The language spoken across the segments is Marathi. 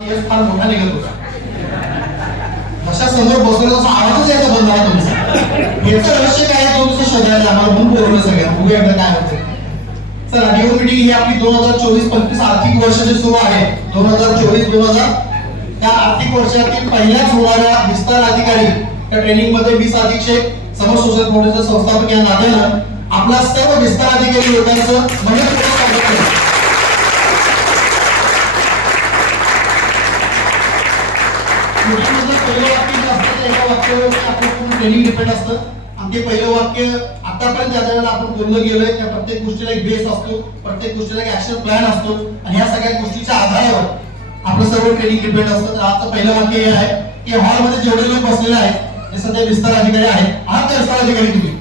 फार मोठा निघत होता. अशा समोर बसवलं तसा आवाजच यायचा बंद झाला तुमचा. याचं रहस्य काय आहे तो शोधायला आम्हाला म्हणून बोलवलं सगळ्यांना. बघूया एकदा काय होतं. सर ऑडिओ मीटिंग ही आपली 2024-25 आर्थिक वर्ष जे सुरू आहे 2024-2000 त्या आर्थिक वर्षातील पहिल्याच होणाऱ्या विस्तार अधिकारी त्या ट्रेनिंग मध्ये 20 अधिक्षक समर सोशल फाउंडेशन संस्थापक या नात्यानं आपला सर्व विस्तार अधिकारी लोकांचं मनपूर्वक स्वागत करतो. पहिलं वाक्य जे असतं एका वाक्यावर आपलं पूर्ण ट्रेनिंग डिपेंड असतं. आमचे पहिलं वाक्य आतापर्यंत ज्या ज्यावेळेला आपण बोललो गेलोय त्या प्रत्येक गोष्टीला एक बेस असतो, प्रत्येक गोष्टीला एक ऍक्शन प्लॅन असतो आणि ह्या सगळ्या गोष्टीच्या आधारावर आपलं सर्व ट्रेनिंग डिपेंड असतं. तर आजचं पहिलं वाक्य हे आहे की हॉलमध्ये जेवढे लोक बसलेले आहेत ते सध्या विस्तार अधिकारी आहेत. आहात का विस्तार अधिकारी तुम्ही?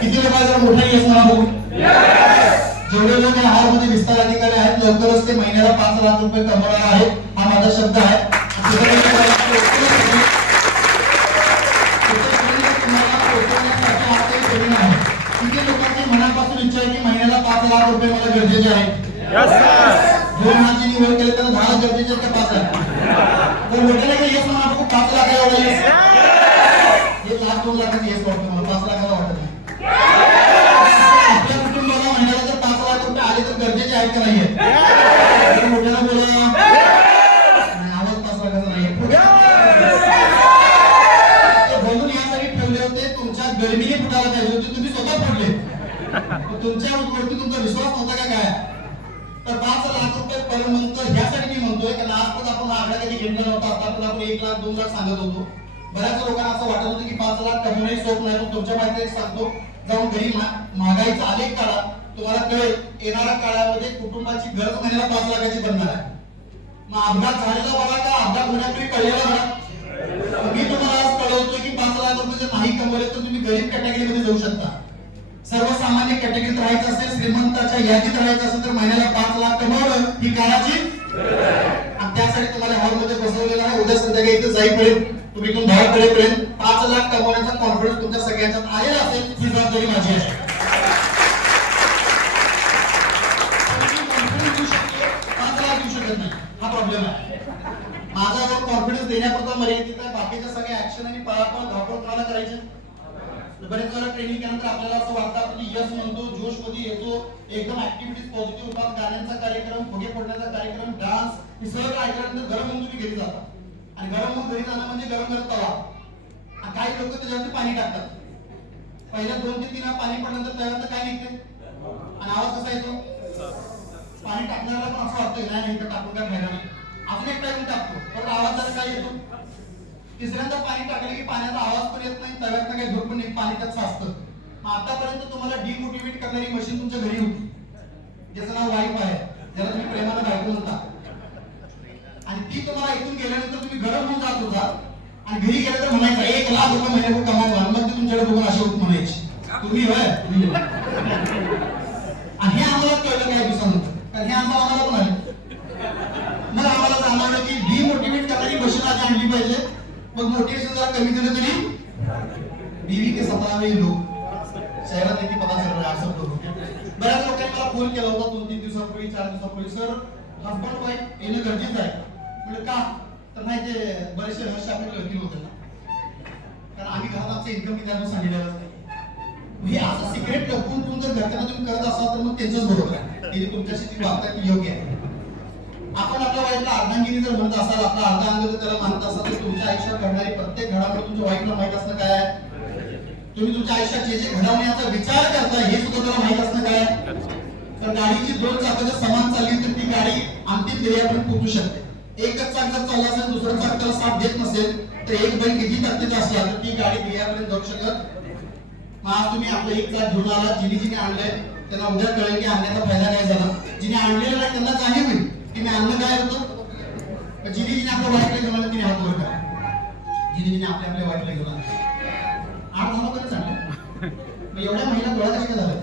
किती लोक जरा मोठा येस म्हणा बघू. जेवढे लोक या हॉलमध्ये विस्तार अधिकारी आहेत लवकरच ते महिन्याला 5 लाख रुपये कमवणार आहेत. हा माझा शब्द आहे. किती लोकांची मनापासून इच्छा आहे की महिन्याला 5 लाख रुपये मला गरजेचे आहेत? दोन हाती निवड केले तर 10 गरजेचे आहेत का 5 लाख? तर मोठ्याला काही येस म्हणा बघू. 5 लाख एवढा येस? हे लाख 2 लाखाची येस वाटतं मला, 5 लाखाला वाटत नाही. आपल्या कुटुंबाला महिन्याला जर 5 लाख रुपये आले तर गरजेचे आहेत का नाहीये? मोठ्याला बोला. आवाज 5 लाखाचा नाहीये. बोलून यासाठी ठेवले होते तुमच्या गर्मीने फुटायला पाहिजे होते, तुम्ही स्वतः फुटले. तुमच्यावरती तुमचा विश्वास नव्हता का काय? तर 5 लाख रुपये पर मंथ ह्यासाठी मी म्हणतोय की आजपर्यंत आपण आकडा कधी घेतला नव्हता. आतापर्यंत आपण 1 लाख 2 लाख सांगत होतो. बऱ्याच लोकांना असं वाटत होतं की 5 लाख कमवणे सोप नाही. पण तुमच्या माहिती सांगतो, जाऊन घरी महागाईचा आलेख काढा, तुम्हाला कळेल येणाऱ्या काळामध्ये कुटुंबाची गरज महिन्याला 5 लाखाची बनणार आहे. मग अपघात झालेला बघा का अपघात होण्यापूर्वी कळलेला बघा. मी तुम्हाला आज कळवतोय की 5 लाख रुपये जर नाही कमवले तर तुम्ही गरीब कॅटेगरीमध्ये जाऊ शकता. सर्वसामान्य कॅटेगरीत राहायचं असेल, श्रीमंताच्या यादीत राहायचं असेल तर महिन्याला 5 लाख कमवणं ही काळाची आणि त्यासाठी तुम्हाला हॉलमध्ये बसवलेला आहे. उद्या संध्याकाळी इथे जाईपर्यंत तुम्ही इथून बाहेर पडेपर्यंत 5 लाख कमवण्याचा कॉन्फिडन्स तुमच्या सगळ्यांच्यात आलेला असेल ही जबाबदारी माझी आहे. हा प्रॉब्लेम आहे. माझा जर कॉन्फिडन्स देण्यापुरता मर्यादित आहे. बाकीच्या सगळ्या ऍक्शन आणि पळापळ धावपळ कोणाला करायचे? बरेच वेळा ट्रेनिंग केल्यानंतर आपल्याला असं वाटतं की यस म्हणतो, जोश मध्ये येतो, एकदम ऍक्टिव्हिटीज पॉझिटिव्ह होतात. गाण्यांचा कार्यक्रम, फुगे फोडण्याचा कार्यक्रम, डान्स हे सगळं ऐकल्यानंतर गरम होऊन तुम्ही घरी जाता. आणि गरम होऊन घरी जाणं म्हणजे गरम गरम तवा. काही लोक त्याच्यावरती पाणी टाकतात. पहिल्या 2 ते 3 पाणी पडल्यानंतर त्याच्यावर काय निघते आणि आवाज कसा येतो? पाणी टाकण्याला पण असं वाटतं नाही इथं टाकून काय फायदा नाही. अजून एक टाकून टाकतो तर आवाज काय येतो? तिसऱ्यांदा पाणी टाकलं की पाण्याचा आवाज पण येत नाही, तव्यात काही धूर पण पाणी त्यात साचतं. आतापर्यंत तुम्हाला डिमोटिवेट करणारी मशीन तुमच्या घरी होती, ज्याचं नाव वाईफ आहे, ज्याला तुम्ही प्रेमानं बायको म्हणता. आणि ती तुम्हाला इथून गेल्यानंतर तुम्ही गरम होऊन जात होता आणि घरी गेलं तर म्हणायचं 1 लाख रुपये महिन्याभर कमावणार. मग ते तुमच्याकडे बघून अशी होत म्हणायची तुम्ही होय. आणि हे आम्हाला कळलं काही दिवसानंतर, कारण हे आम्हाला पण आलं. मग आम्हाला जाणवलं की डिमोटिवेट करणारी मशीन आधी आणली पाहिजे. मग मोटिवेशन जरा कमी केलं तरी बीवी के सतावे लोक शहरात येते पता चल रहा है सब लोग. बऱ्याच लोकांनी मला फोन केला होता 2-3 दिवसापूर्वी 4 दिवसापूर्वी, सर हसबंड वाईफ येणं गरजेचं आहे. म्हणजे का? तर नाही ते बरेचसे रहस्य आपले कळतील होते ना, कारण आम्ही घरात आमचं इन्कम किती आहे सांगितलेलंच नाही. हे असं सिक्रेट लपवून जर घरच्यांना तुम्ही करत असाल तर मग त्यांचंच बरोबर आहे. तिने तुमच्याशी ती वागतात ती योग्य आहे. आपण आपल्या वाईफला अर्धांगिनी जर म्हणत असाल, आपला अर्धा अंग जर त्याला मानत असाल तर तुमच्या आयुष्यात घडणारी प्रत्येक घडामोड तुमच्या वाईफला माहित असणं काय आहे? तुम्ही तुमच्या आयुष्यात जे जे घडवण्याचा विचार करताय हे सुद्धा त्याला माहित असणं काय आहे? तर गाडीची 2 चाकं जर समान चालली तर ती गाडी अंतिम ध्येयापर्यंत पोहोचू शकते. एकच चाक जर चालला असेल, दुसरं चाक त्याला साथ देत नसेल तर एक बैल किती ताकदीचा असला तर ती गाडी ध्येयापर्यंत जाऊ शकत. मग आज तुम्ही आपलं एक चाक घेऊन आला, जिने आणलंय त्यांना उद्या कळेल की आणण्याचा फायदा काय झाला. जिने आणलेलं नाही त्यांना जाणीव होईल की मी अन्न काय होतं. जिने आपल्या वाईफला घेऊन आलं तिने हात वर करा. जिने आपल्या वाईफला घेऊन आलं 8 झालं तरी चांगलं. मग एवढ्या महिला डोळा कशा काय झालं?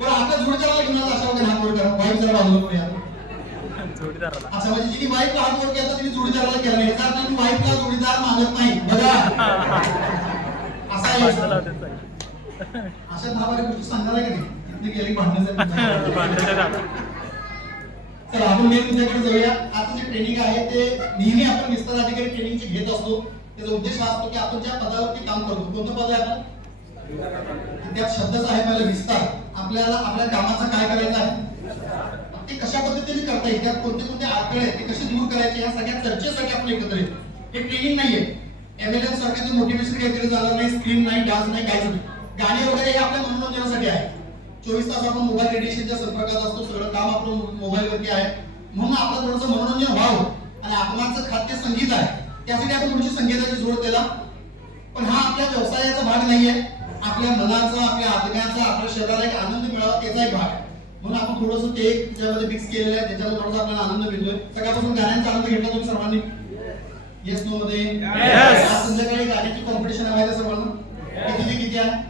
बरं आता जोडीदाराला घेऊन आला अशा वगैरे हात वर करा. वाईफ जरा बाजूला करूया. अच्छा म्हणजे जिने वाईफला हात वर केला तिने जोडीदाराला केला नाही. याचा अर्थ वाईफला जोडीदार मागत नाही बघा. असा आहे. अशा 10 गोष्टी सांगणार आहे की नाही? तिथे गेले भांडण्यासाठी. चला आपण मेन मुद्द्याकडे जाऊया. आता जे ट्रेनिंग आहे ते नेहमी आपण विस्तार अधिकारी ट्रेनिंगची घेत असतो. त्याचा उद्देश हा असतो की आपण ज्या पदावरती काम करतो, कोणतं पद आहे आपण, त्यात शब्दच आहे पहिला विस्तार. आपल्याला आपल्या कामाचं काय करायचं आहे, ते कशा पद्धतीने करता येईल, त्यात कोणते कोणते अडथळे आहेत ते कसे दूर करायचे, या सगळ्या चर्चेसाठी आपण एकत्र येतो. हे ट्रेनिंग नाहीये, एमएलएम सारखे मोटिवेशन काहीतरी झालं नाही, स्क्रीन नाही, डान्स नाही, काहीच नाही. गाणी वगैरे हे आपल्या मनोरंजनासाठी आहे. 24 तास आपण मोबाईल रेडिएशनच्या संपर्कात असतो, सगळं काम आपलं मोबाईल वरती आहे. म्हणून आपलं थोडंसं मनोरंजन व्हावं आणि आपणाचं खाद्य संगीत आहे, त्यासाठी आपण थोडीशी संगीताची जोड दिला. पण हा आपल्या व्यवसायाचा भाग नाहीये. आपल्या मनाचा, आपल्या आत्म्याचा, आपल्या शरीराला एक आनंद मिळावा त्याचा एक भाग आहे. म्हणून आपण थोडंसं ते त्याच्यामध्ये मिक्स केलेलं आहे, त्याच्यामध्ये थोडासा आपल्याला आनंद मिळतोय. सगळ्यापासून गाण्यांचा आनंद घेतला तुम्ही सर्वांनी? येस नो मध्ये आज संध्याकाळी गाण्याची कॉम्पिटिशन आहे सर्वांना. किती ते किती आहे?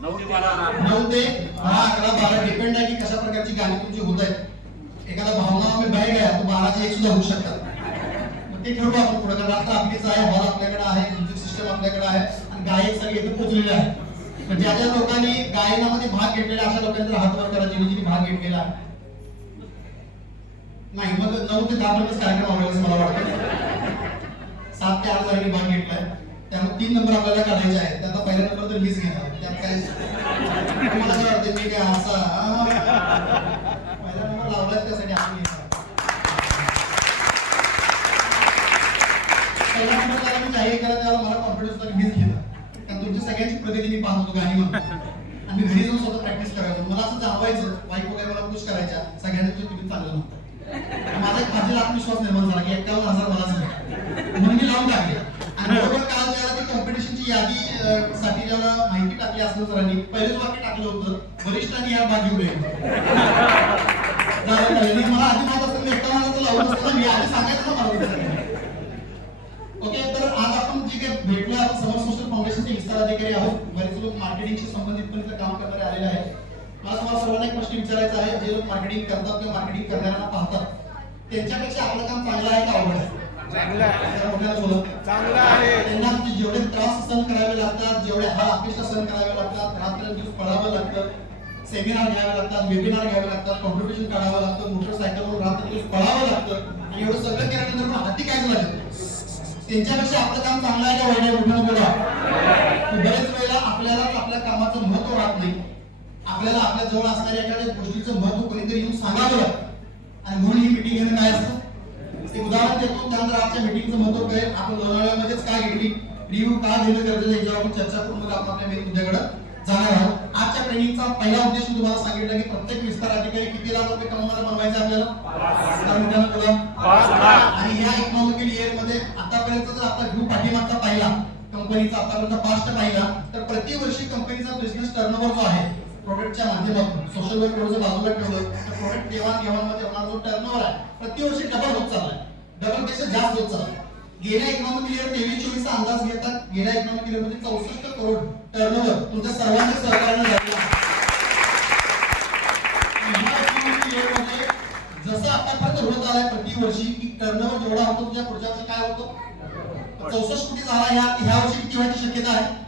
9 ते 12. 9 ते 10, 11, 12 डिपेंड आहे की कशा प्रकारची गाणी तुमची होत आहेत. एखादा भावना में बह गया तो 12 चे 1 सुद्धा होऊ शकतात. मग ते ठरवू आपण पुढे. कारण रात्र आपलीच आहे, हॉल आपल्याकडे आहे, म्युझिक सिस्टम आपल्याकडे आहे आणि गायक सगळे इथे पोहोचलेले आहेत. पण ज्या ज्या लोकांनी गायनामध्ये भाग घेतलेला अशा लोकांचा हात वर करा जिने भाग घेतलेला आहे. नाही मग 9 ते 10 पर्यंत कार्यक्रम आवडेल मला वाटतं. 7 ते 8 जणांनी भाग घेतलाय, त्यामुळे 3 नंबर आपल्याला काढायचे आहेत. त्याचा पहिला नंबर तर मीच घेणार. त्यात काय मला काय वाटतं मी काय असा पहिला नंबर लावलाय त्यासाठी आपण घेणार. पहिला नंबर त्याला मी जाहीर करा त्याला मला कॉन्फिडन्स होता की मीच घेणार. कारण तुमची सगळ्यांची प्रगती मी पाहत होतो गाणी म्हणतो आणि मी घरी जाऊन स्वतः प्रॅक्टिस करायचो. मला असं जाणवायचं वाईफ वगैरे मला खुश करायच्या सगळ्यांनी तुम्ही चांगलं म्हणता. माझा एक माझ्याला आत्मविश्वास निर्माण झाला की 51,000 मलाच मिळाले म्हणून मी लावून टाकले. आणि बरोबर काल ज्याला ती कॉम्पिटिशनची यादी साठी ज्याला माहिती टाकली असलं सरांनी पहिलेच वाक्य टाकलं होतं, वरिष्ठांनी या भाग घेऊ नये. मला आधी माहित असतं मी 51,000 लावून असताना मी आधी सांगायचं ना मला. ओके, तर आज आपण जे काही भेटलो आपण समर सोशल फाउंडेशनचे विस्तार अधिकारी आहोत. बरेच लोक मार्केटिंगशी संबंधित पण इथं काम करणारे आलेले आहेत. मला तुम्हाला सर्वांना एक प्रश्न विचारायचा आहे. जे लोक मार्केटिंग करतात किंवा मार्केटिंग करणाऱ्यांना पाहतात त्यांच्यापेक्षा आपलं काम चांगलं आहे का अवघड आहे? चांगलं आहे. त्यांना जेवढे त्रास सहन करावे लागतात, जेवढे हाल अपेक्षा सहन करावे लागतात, रात्रंदिवस पळावं लागतं, सेमिनार घ्यावे लागतात, वेबिनार घ्यावे लागतात, कॉम्पिटिशन काढावं लागतं, मोटरसायकलवर रात्रंदिवस पळावं लागतं आणि एवढं सगळं केल्यानंतर पण हाती काय झालं? त्यांच्यापेक्षा आपलं काम चांगलं आहे का वाईट आहे? मोठं बोला. बरेच वेळेला आपल्यालाच आपल्या कामाचं महत्व राहत नाही. आपल्याला आपल्या जवळ असणाऱ्या एखाद्या गोष्टीचं महत्व कोणीतरी येऊन सांगावं लागतं आणि म्हणून ही मीटिंग घेणं काय असतं ते उदाहरण देतो. त्यानंतर आजच्या मीटिंगचं महत्व कळेल. आपण लोणावळ्यामध्येच का घेतली, रिव्ह्यू का घेणं गरजेचं आहे याच्यावर आपण चर्चा करून मग आपण आपल्या मेन मुद्द्याकडे जाणार आहोत. आजच्या ट्रेनिंगचा पहिला उद्देश मी तुम्हाला सांगितलं की प्रत्येक विस्तार अधिकारी किती लाख रुपये कमवणारा बनवायचं आपल्याला? 5 लाख. आणि ह्या इकॉनॉमिकल इयर मध्ये आतापर्यंत जर आपला ग्रुप पाठीमागचा पाहिला, कंपनीचा आतापर्यंत पास्ट पाहिला, तर प्रतिवर्षी कंपनीचा बिझनेस टर्नओव्हर जो आहे प्रोडक्टच्या माध्यमातून सोशल वर्क थोडंसं बाजूला ठेवलं तर प्रोडक्ट देवाणघेवाणमध्ये होणारा जो टर्नओव्हर आहे प्रतिवर्षी डबल होत चाललाय, डबल पेक्षा जास्त होत चाललाय. गेल्या इकॉनॉमिक इयर 23-24 चा अंदाज घेतात गेल्या इकॉनॉमिक इयर मध्ये 64 करोड टर्नओव्हर तुमच्या सर्वांच्या सहकार्याने झालेला आहे. जसं आतापर्यंत होत आलाय प्रतिवर्षी की टर्नओव्हर जेवढा होतो तुझ्या पुढच्या वर्षी काय होतो 64 कोटी झाला. ह्या वर्षी किती व्हायची शक्यता आहे?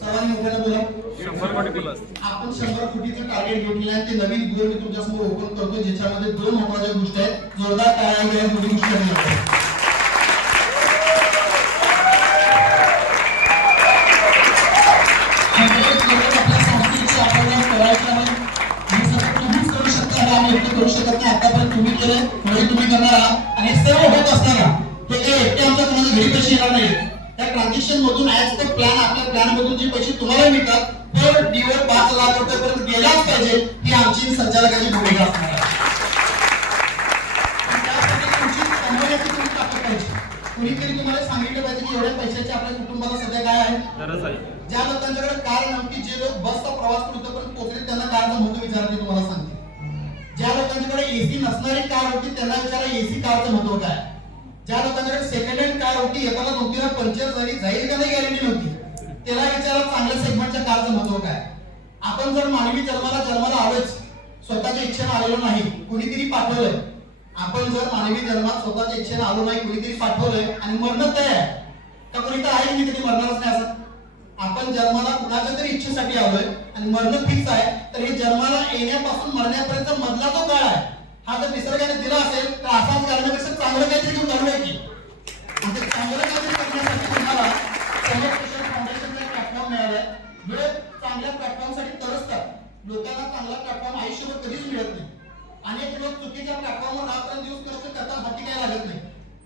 सर्वांनी मोठ्याने बोला. 100 कोटी प्लस. आपण 100 कोटीचं टार्गेट घेतलेलं आहे. ते नवीन गोल मी तुमच्या समोर ओपन करतो ज्याच्यामध्ये 2 महत्त्वाच्या गोष्टी आहेत. जोरदार टाळ्या घ्या दोन्ही गोष्टी आहेत. करू शकत नाही आतापर्यंत तुम्ही केलं पुढे तुम्ही करणार आहात आणि सर्व होत असताना हे काही एकटे आमच्या कोणाच्या घरी पैसे येणार नाही. त्या ट्रान्झॅक्शन मधून ऍज पर प्लॅन आपल्या प्लॅन मधून जे पैसे तुम्हाला मिळतात पर डीवर 5 लाख रुपयापर्यंत गेलाच पाहिजे ही आमची संचालकाची भूमिका असणार आहे. कोणीतरी तुम्हाला सांगितलं पाहिजे की एवढ्या पैशाची आपल्या कुटुंबाला सध्या काय आहे गरज आहे. ज्या लोकांच्याकडे कार नव्हती जे लोक बसचा प्रवास करून इथपर्यंत पोहोचले त्यांना कारचं महत्व विचारते तुम्हाला सांगते. ज्या लोकांच्याकडे एसी नसणारी कार होती त्यांना विचारा एसी कारचं महत्व काय. ज्या लोकांच्याकडे सेकंड हँड कार होती एकाला नोकरीला पंक्चर झाली जाईल का नाही गॅरंटी नव्हती त्याला विचारा चांगल्या सेगमेंटच्या कारचं महत्व काय. आपण जर मानवी जन्माला आलोच स्वतःच्या इच्छेने आलेलो नाही कुणीतरी पाठवलंय. आपण जर मानवी जन्मात स्वतःच्या इच्छेने आलो नाही कुणीतरी पाठवलंय आणि मरणं तयार तर कुणी तर आहे की मी कधी मरणारच नाही असं. आपण जन्माला कुणाच्या तरी इच्छेसाठी आलोय आणि मरण फिक्स आहे, तर हे जन्माला येण्यापासून मरण्यापर्यंत मधला जो काळ आहे हा जर निसर्गाने दिला असेल तर असाच करण्यापेक्षा चांगलं काहीतरी घेऊन करूया की. आणि ते चांगलं काहीतरी करण्यासाठी तुम्हाला संरक्षण फाउंडेशनचा प्लॅटफॉर्म मिळाला आहे. लोक चांगल्या प्लॅटफॉर्मसाठी तरसतात. लोकांना चांगला प्लॅटफॉर्म आयुष्यभर कधीच मिळत नाही. अनेक लोक चुकीच्या प्लॅटफॉर्मवर रात्रंदिवस कष्ट करतात, हाती काय लागत नाही.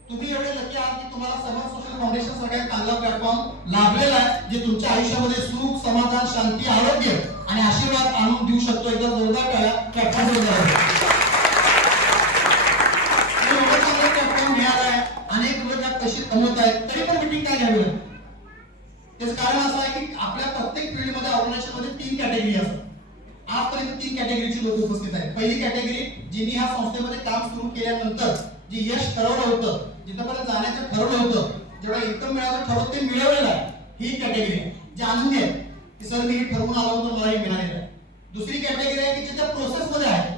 तुम्ही एवढे लकी आहात की तुम्हाला समर सोशल फाउंडेशन सारखा एक चांगला प्लॅटफॉर्म लाभलेला आहे, जे तुमच्या आयुष्यामध्ये सुख, समाधान, शांती, आरोग्य आणि आशीर्वाद आणून देऊ शकतो. एकदा जोरदार टाळ्या प्लॅटफॉर्मवर. अनेक लोक यात पैसे कमवत आहेत, तरी पण मीटिंग काय घ्यावी लागते? त्याचं कारण असं आहे की आपल्या प्रत्येक फील्डमध्ये ऑर्गनायझेशन मध्ये 3 कॅटेगरी असतात. आजपर्यंत 3 कॅटेगरीची लोक उपस्थित आहेत. पहिली कॅटेगरी जिनी ह्या संस्थेमध्ये काम सुरू केल्यानंतर जे यश ठरवलं होतं, जिथपर्यंत जाण्याचं ठरवलं होतं, जेवढा इन्कम मिळालं ठरवलं ते मिळवलेलं आहे, ही कॅटेगरी आहे. जे अनुभवी आहे की सर मी हे ठरवून आलो होतो, मला हे मिळालेलं आहे. दुसरी कॅटेगरी आहे की जिथे प्रोसेस मध्ये आहे,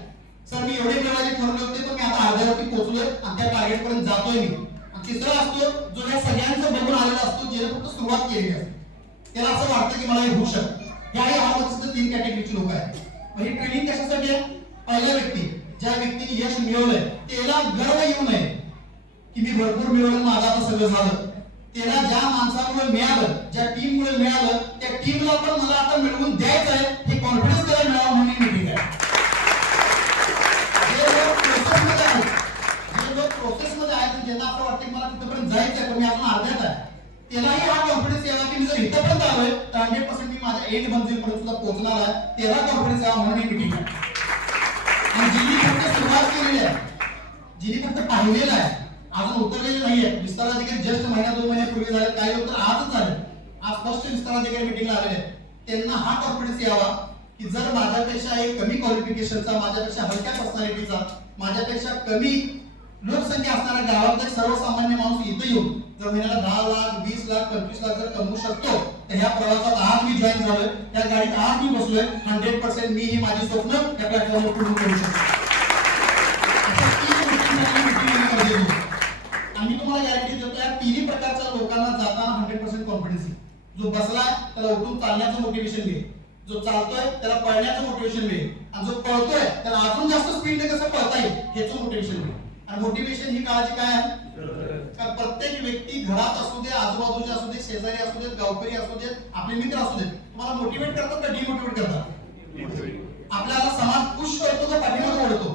सर मी एवढे मिळवायचे ठरवले होते पण मी आता अर्ध्यावरती पोहोचलोय आणि त्या टार्गेट पर्यंत जातोय मी. तिसरा असतो जो या सगळ्यांचं बघून आलेला असतो, ज्याने फक्त सुरुवात केलेली असते. त्याला असं वाटतं की मला हे होऊ शकतं. ह्याही आवाजाचे 3 कॅटेगरीचे लोक आहेत. ही ट्रेनिंग कशासाठी आहे? पहिला व्यक्ती, ज्या व्यक्तीने यश मिळवलंय त्याला गर्व येऊ नये की मी भरपूर मिळवलं, माझं आता सगळं झालं. त्याला ज्या माणसामुळे मिळालं, ज्या टीममुळे मिळालं, त्या टीमला पण मला आता मिळवून द्यायचं आहे हे कॉन्फिडन्स त्याला मिळावं म्हणून ही मीटिंग आहे. जे लोक प्रोसेसमध्ये आहेत, ज्यांना असं वाटतं की मला तिथपर्यंत जायचं आहे पण मी अजून अर्ध्यात आहे, त्यालाही हा कॉन्फिडन्स यावा की मी जर इथपर्यंत आलोय तर 100% मी माझ्या एंड मंजिलपर्यंत सुद्धा पोहोचणार आहे. त्याला कॉन्फिडन्स यावा म्हणून ही मीटिंग आहे. आणि जिनी फक्त सुरुवात केलेली आहे, जिनी फक्त पाहिलेलं आहे, अजून उतरलेले नाहीये. विस्ताराधिकारी जस्ट महिना 2 महिन्यापूर्वी झाले, काही लोक तर आजच झाले. आज फर्स्ट विस्ताराधिकारी मीटिंगला आलेले आहेत. त्यांना हा कॉन्फिडन्स यावा की जर माझ्यापेक्षा एक कमी क्वालिफिकेशनचा, माझ्यापेक्षा हलक्या पर्सनॅलिटीचा, माझ्यापेक्षा कमी लोकसंख्या असणाऱ्या गावातला सर्वसामान्य माणूस इथे येऊन जर महिन्याला 10 लाख, 20 लाख, 25 लाख जर कमवू शकतो, तर ह्या प्रवासात आज मी जॉईन झालोय, त्या गाडीत आज मी बसलोय. 100% मी ही माझी स्वप्न त्या प्लॅटफॉर्मवर पूर्ण करू शकतो. आम्ही तुम्हाला गॅरंटी देतो या 3 प्रकारच्या लोकांना जाताना 100% कॉन्फिडन्स येईल. जो बसलाय त्याला उठून चालण्याचं मोटिवेशन मिळेल, जो चालतोय त्याला पळण्याचं मोटिवेशन मिळेल, आणि जो पळतोय त्याला अजून जास्त स्पीडने कसं पळता येईल ह्याचं मोटिवेशन मिळेल. आणि मोटिवेशन ही काळाची काय आहे? कारण प्रत्येक व्यक्ती घरात असू दे, आजूबाजूचे असू दे, शेजारी असू देत, गावकरी असू देत, आपले मित्र असू देत, तुम्हाला मोटिवेट करतात का डिमोटिवेट करतात? आपल्याला समाज पुश करतो का पाठीमागे ओढतो?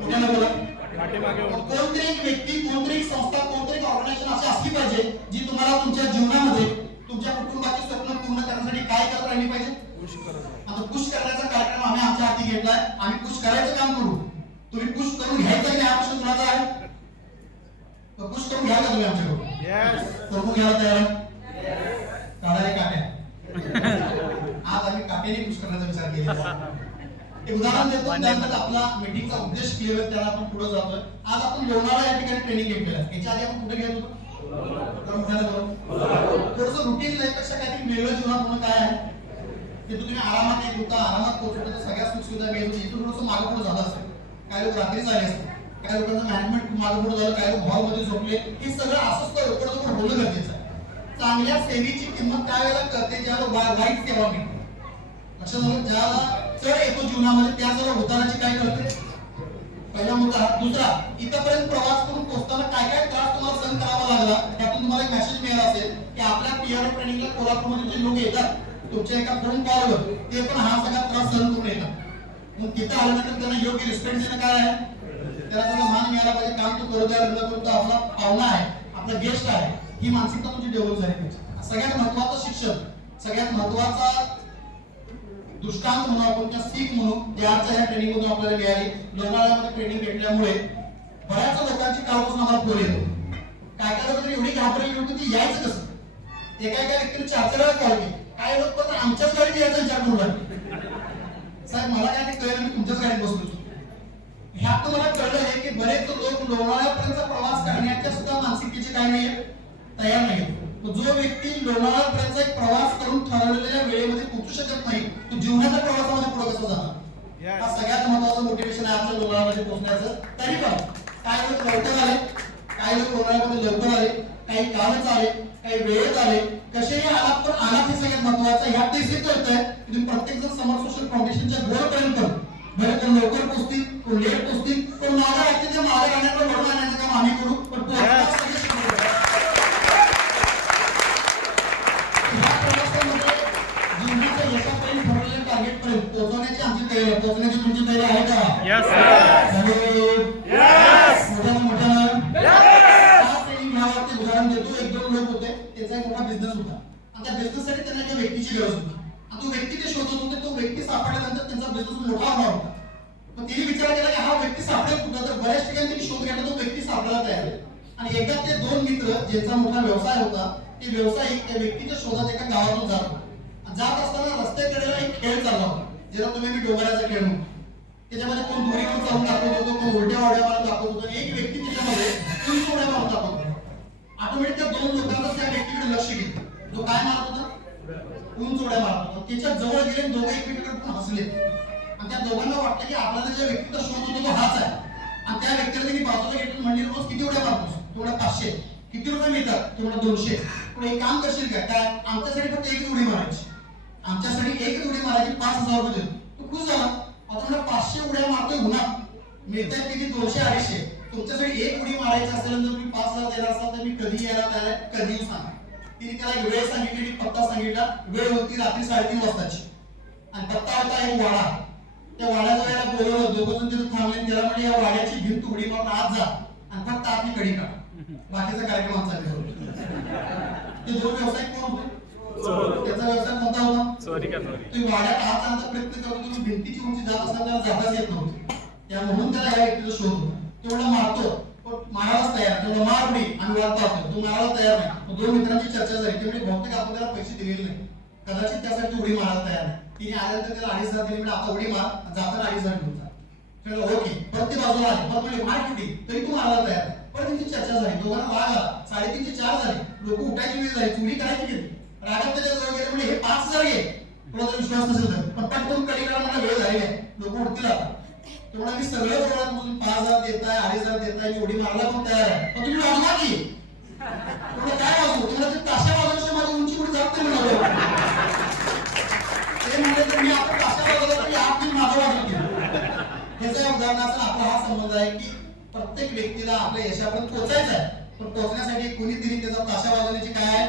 मोठ्याने बोला. कोणतरी एक व्यक्ती, कोणतरी एक संस्था, कोणतरी एक ऑर्गनायझेशन अशी असली पाहिजे जी तुम्हाला तुमच्या जीवनामध्ये तुमच्या कुटुंबाची स्वप्न पूर्ण करण्यासाठी काय करत राहिली पाहिजे? आता पुश करण्याचा कार्यक्रम आम्ही आमच्या हाती घेतलाय. आम्ही पुश करायचं काम करू. तुम्ही पुश करून घ्यायचं की हा प्रश्न कुणाचा आहे? पुश करून घ्यायला तुम्ही आमच्याकडून. करून घ्यायला तयार? काढायला काट्या. आज आम्ही काट्याने पुश करण्याचा विचार केला. एक उदाहरण देतो, त्यानंतर आपला मीटिंगचा उद्देश क्लिअर, त्याला आपण पुढे जातोय. आज आपण लोणावळा या ठिकाणी ट्रेनिंग घेतलेलं आहे. याच्या आधी आपण कुठे घेत होतो? थोडंसं रुटीन लाईफपेक्षा काहीतरी वेगळं जीवनात होणं काय आहे ते तुम्ही आरामात येत होता, आरामात पोहोचत होता, सगळ्या सुखसुविधा मिळत होती. इथून थोडंसं मागं पुढे झालं असेल. काही लोक रात्री झाले असते, काही लोकांचं मॅनेजमेंट मागं पुढे झालं, काही लोक हॉलमध्ये झोपले. हे सगळं असंच रोकडं होणं गरजेचं आहे. चांगल्या सेवेची किंमत त्यावेळेला कळते ज्याला वाईट सेवा मिळते. लक्षात झालं? ज्याला चढ येतो जीवनामध्ये त्याला उताराची काय कळते? पहिला मुद्दा. दुसरा, इथपर्यंत प्रवास करून पोहोचताना काय काय त्रास तुम्हाला सहन करावा लागला, त्यातून तुम्हाला एक मेसेज मिळाला असेल की आपल्या पीआर ट्रेनिंगला कोल्हापूरमध्ये जे लोक येतात तुमच्या एका फोन कॉलवर, ते पण हा सगळा त्रास सहन करून येतात. मग तिथं आल्यानंतर त्यांना योग्य रिस्पेक्ट देणं काय आहे? त्याला त्याचा मान मिळाला पाहिजे. काम तो करू द्या, लग्न करू द्या, आपला पाहुणा आहे, आपला गेस्ट आहे, ही मानसिकता तुमची डेव्हलप झाली पाहिजे. सगळ्यात महत्वाचं शिक्षण, सगळ्यात महत्वाचा दृष्टांत म्हणून आपण त्या सीख म्हणून जे आजच्या ह्या ट्रेनिंग मधून आपल्याला मिळाली. लोणावळ्यामध्ये ट्रेनिंग घेतल्यामुळे बऱ्याच लोकांची काळपासून आम्हाला फोन येतो. काय काय लोक एवढी घाबरलेली होती की यायचं कसं? एका व्यक्तीने 4 वेळा कॉल केली. काय लोक तर आमच्याच गाडीत यायचा विचार करू लागले. साहेब मला काय ते कळलं, मी तुमच्याच गाडीत बसलो. ह्यात मला कळलं आहे की बरेच लोक लोणावळ्यापर्यंतचा प्रवास करण्याच्या सुद्धा मानसिकतेचे काय नाही तयार नाही. जो व्यक्ती लोणावळ्यापर्यंतचा एक प्रवास करून ठरवलेल्या वेळेमध्ये पोहोचू शकत नाही, तो जीवनाच्या प्रवासामध्ये पुढे कसं जाणार? हा सगळ्यात महत्त्वाचं मोटिवेशन आहे आपल्या लोणावळ्यामध्ये पोहोचण्याचं. तरी पण काही लोक लवकर आले, काही लोक लोणावळ्यामध्ये लवकर आले, काही कालच आले, काही वेळेत आले. कसेही आलात पण आलात हे सगळ्यात महत्वाचं. ह्यात ते सिद्ध होतंय की तुम्ही प्रत्येक जण समर सोशल फाउंडेशनच्या गोल पर्यंत बरं कोण लवकर पोहोचतील, कोण लेट पोहोचतील, पण माझ्या व्यक्तीच्या मागे राहण्याचं घडवून आणण्याचं काम आम्ही करू. पण पोहोचण्यास सगळे शिकवू. या प्रवासामध्ये जीवनाच्या यशापर्यंत ठरवलेल्या टार्गेटपर्यंत पोहोचवण्याची आमची तयारी आहे. पोहोचण्याची तुमची तयारी आहे का? Yes, sir. मोठ्यानं उदाहरण देतो. एक दोन लोक होते, त्याचा एक मोठा बिझनेस होता आणि त्या बिझनेससाठी त्यांना एका व्यक्तीची गरज होती आणि तो व्यक्ती ते शोधत होते. तो व्यक्ती सापडल्यानंतर त्यांचा बिझनेस मोठा होणार होता. पण तिने विचार केला की हा व्यक्ती सापडेल कुठं, तर बऱ्याच ठिकाणी त्यांनी शोध घेतला. तो व्यक्ती सापडायला तयार आहे आणि एकदा ते दोन मित्र ज्यांचा मोठा व्यवसाय होता ते व्यावसायिक त्या व्यक्तीच्या शोधात एका गावातून जात असताना रस्त्याकडेला एक खेळ चालला होता, ज्याला तुम्ही मी डोंगराचा खेळ म्हणतो. त्याच्यामध्ये कोण दोरीवर चालून दाखवत होतं, कोण उलट्या वाड्या मारून दाखवत होतं. एक व्यक्ती त्याच्यामध्ये उंच उड्या मारून दाखवत होता. ऑटोमॅटिक त्या दोन लोकांना त्या व्यक्तीकडे लक्ष गेलं. जो काय मारत होता? उंच उड्या मारत होता. त्याच्या जवळ गेले, दोघं एकमेकांकडे पण हसले आणि त्या दोघांना वाटलं की आपल्याला ज्या व्यक्तीचा शोध होतो तो हाच आहे. आणि त्या व्यक्तीला त्यांनी बाजूला घेतलं, म्हणले रोज किती उड्या मारतोस? तेवढा 500. किती रुपये मिळतात? तेवढा 200. पण एक काम करशील का? काय? आमच्यासाठी फक्त एकच उडी मारायची. आमच्यासाठी एकच उडी मारायची, 5000 रुपये देतो. तो खुश झाला. आता मला 500 उड्या मारतोय उन्हात, मिळतात किती? 200-250. तुमच्यासाठी एक उडी मारायची असेल तर तुम्ही 5000 देणार असाल तर मी कधी यायला तयार आहे, कधी सांगा. तिने त्याला एक वेळ सांगितली, पत्ता सांगितला. वेळ होती रात्री 3:30 वाजताची आणि पत्ता होता एक वाडा. त्या वाड्याच्या वेळेला बोलवलं, दोघं जण तिथे थांबले. त्याला म्हणजे या वाड्याची भिंत उडी मारून आत जा आणि फक्त आतली कडी काढ, बाकीचा कार्यक्रम आमचा ते दोन व्यावसायिक कोण होते? त्याचा व्यवसाय कोणता होता? चोरी करणारी. तुम्ही वाड्यात आत जाण्याचा प्रयत्न करत होतो, तुम्ही भिंतीची उंची जात असताना त्याला जाताच येत नव्हते. त्या म्हणून त्याला या व्यक्तीचा शोध होतो. तेवढा मारतो, पण मारायलाच तयार. तेवढा मार उडी आणि वाढता होतो, तो मारायला तयार नाही. दोन मित्रांची चर्चा झाली. ते म्हणजे बहुतेक आपण त्याला पैसे दिलेले नाही, कदाचित त्यासाठी उडी मारायला तयार नाही. तिने आल्यानंतर त्याला 2500 दिले. म्हणजे आता उडी मार, जाताना 2500 घेऊन जा. ओके, परत ते बाजूला आले. परत म्हणजे मार किती, तरी तू मारायला तयार. परत त्यांची चर्चा झाली. दोघांना वाद आला. 3:30 ते 4 झाले. लोक उठायची वेळ झाली, चोरी करायची गेली. रागात त्याच्या जवळ गेले, म्हणजे हे 5000 घे, तुला जर विश्वास नसेल तर. पण पटकन कलिंगडा मला वेळ झालेली आहे, लोक उठतील आता. तेवढा मी सगळं बरोबर, तुम्ही 5000 देताय, 2500 देताय, मी उडी मारायला पण तयार आहे. पण तुम्ही वाजवा की तुला काय वाजवू? तुम्हाला ते ताशा वाजवण्याची माझी उंची कुठे जात नाही म्हणाले. ते म्हणले तर मी आपण ताशा वाजवला तरी आप माझं वाजवतील. ह्याचा उदाहरण असं आपला हा संबंध आहे की प्रत्येक व्यक्तीला आपल्या यशापर्यंत पोहोचायचं आहे, पण पोहोचण्यासाठी कोणीतरी त्याचा ताशा वाजवण्याची काय आहे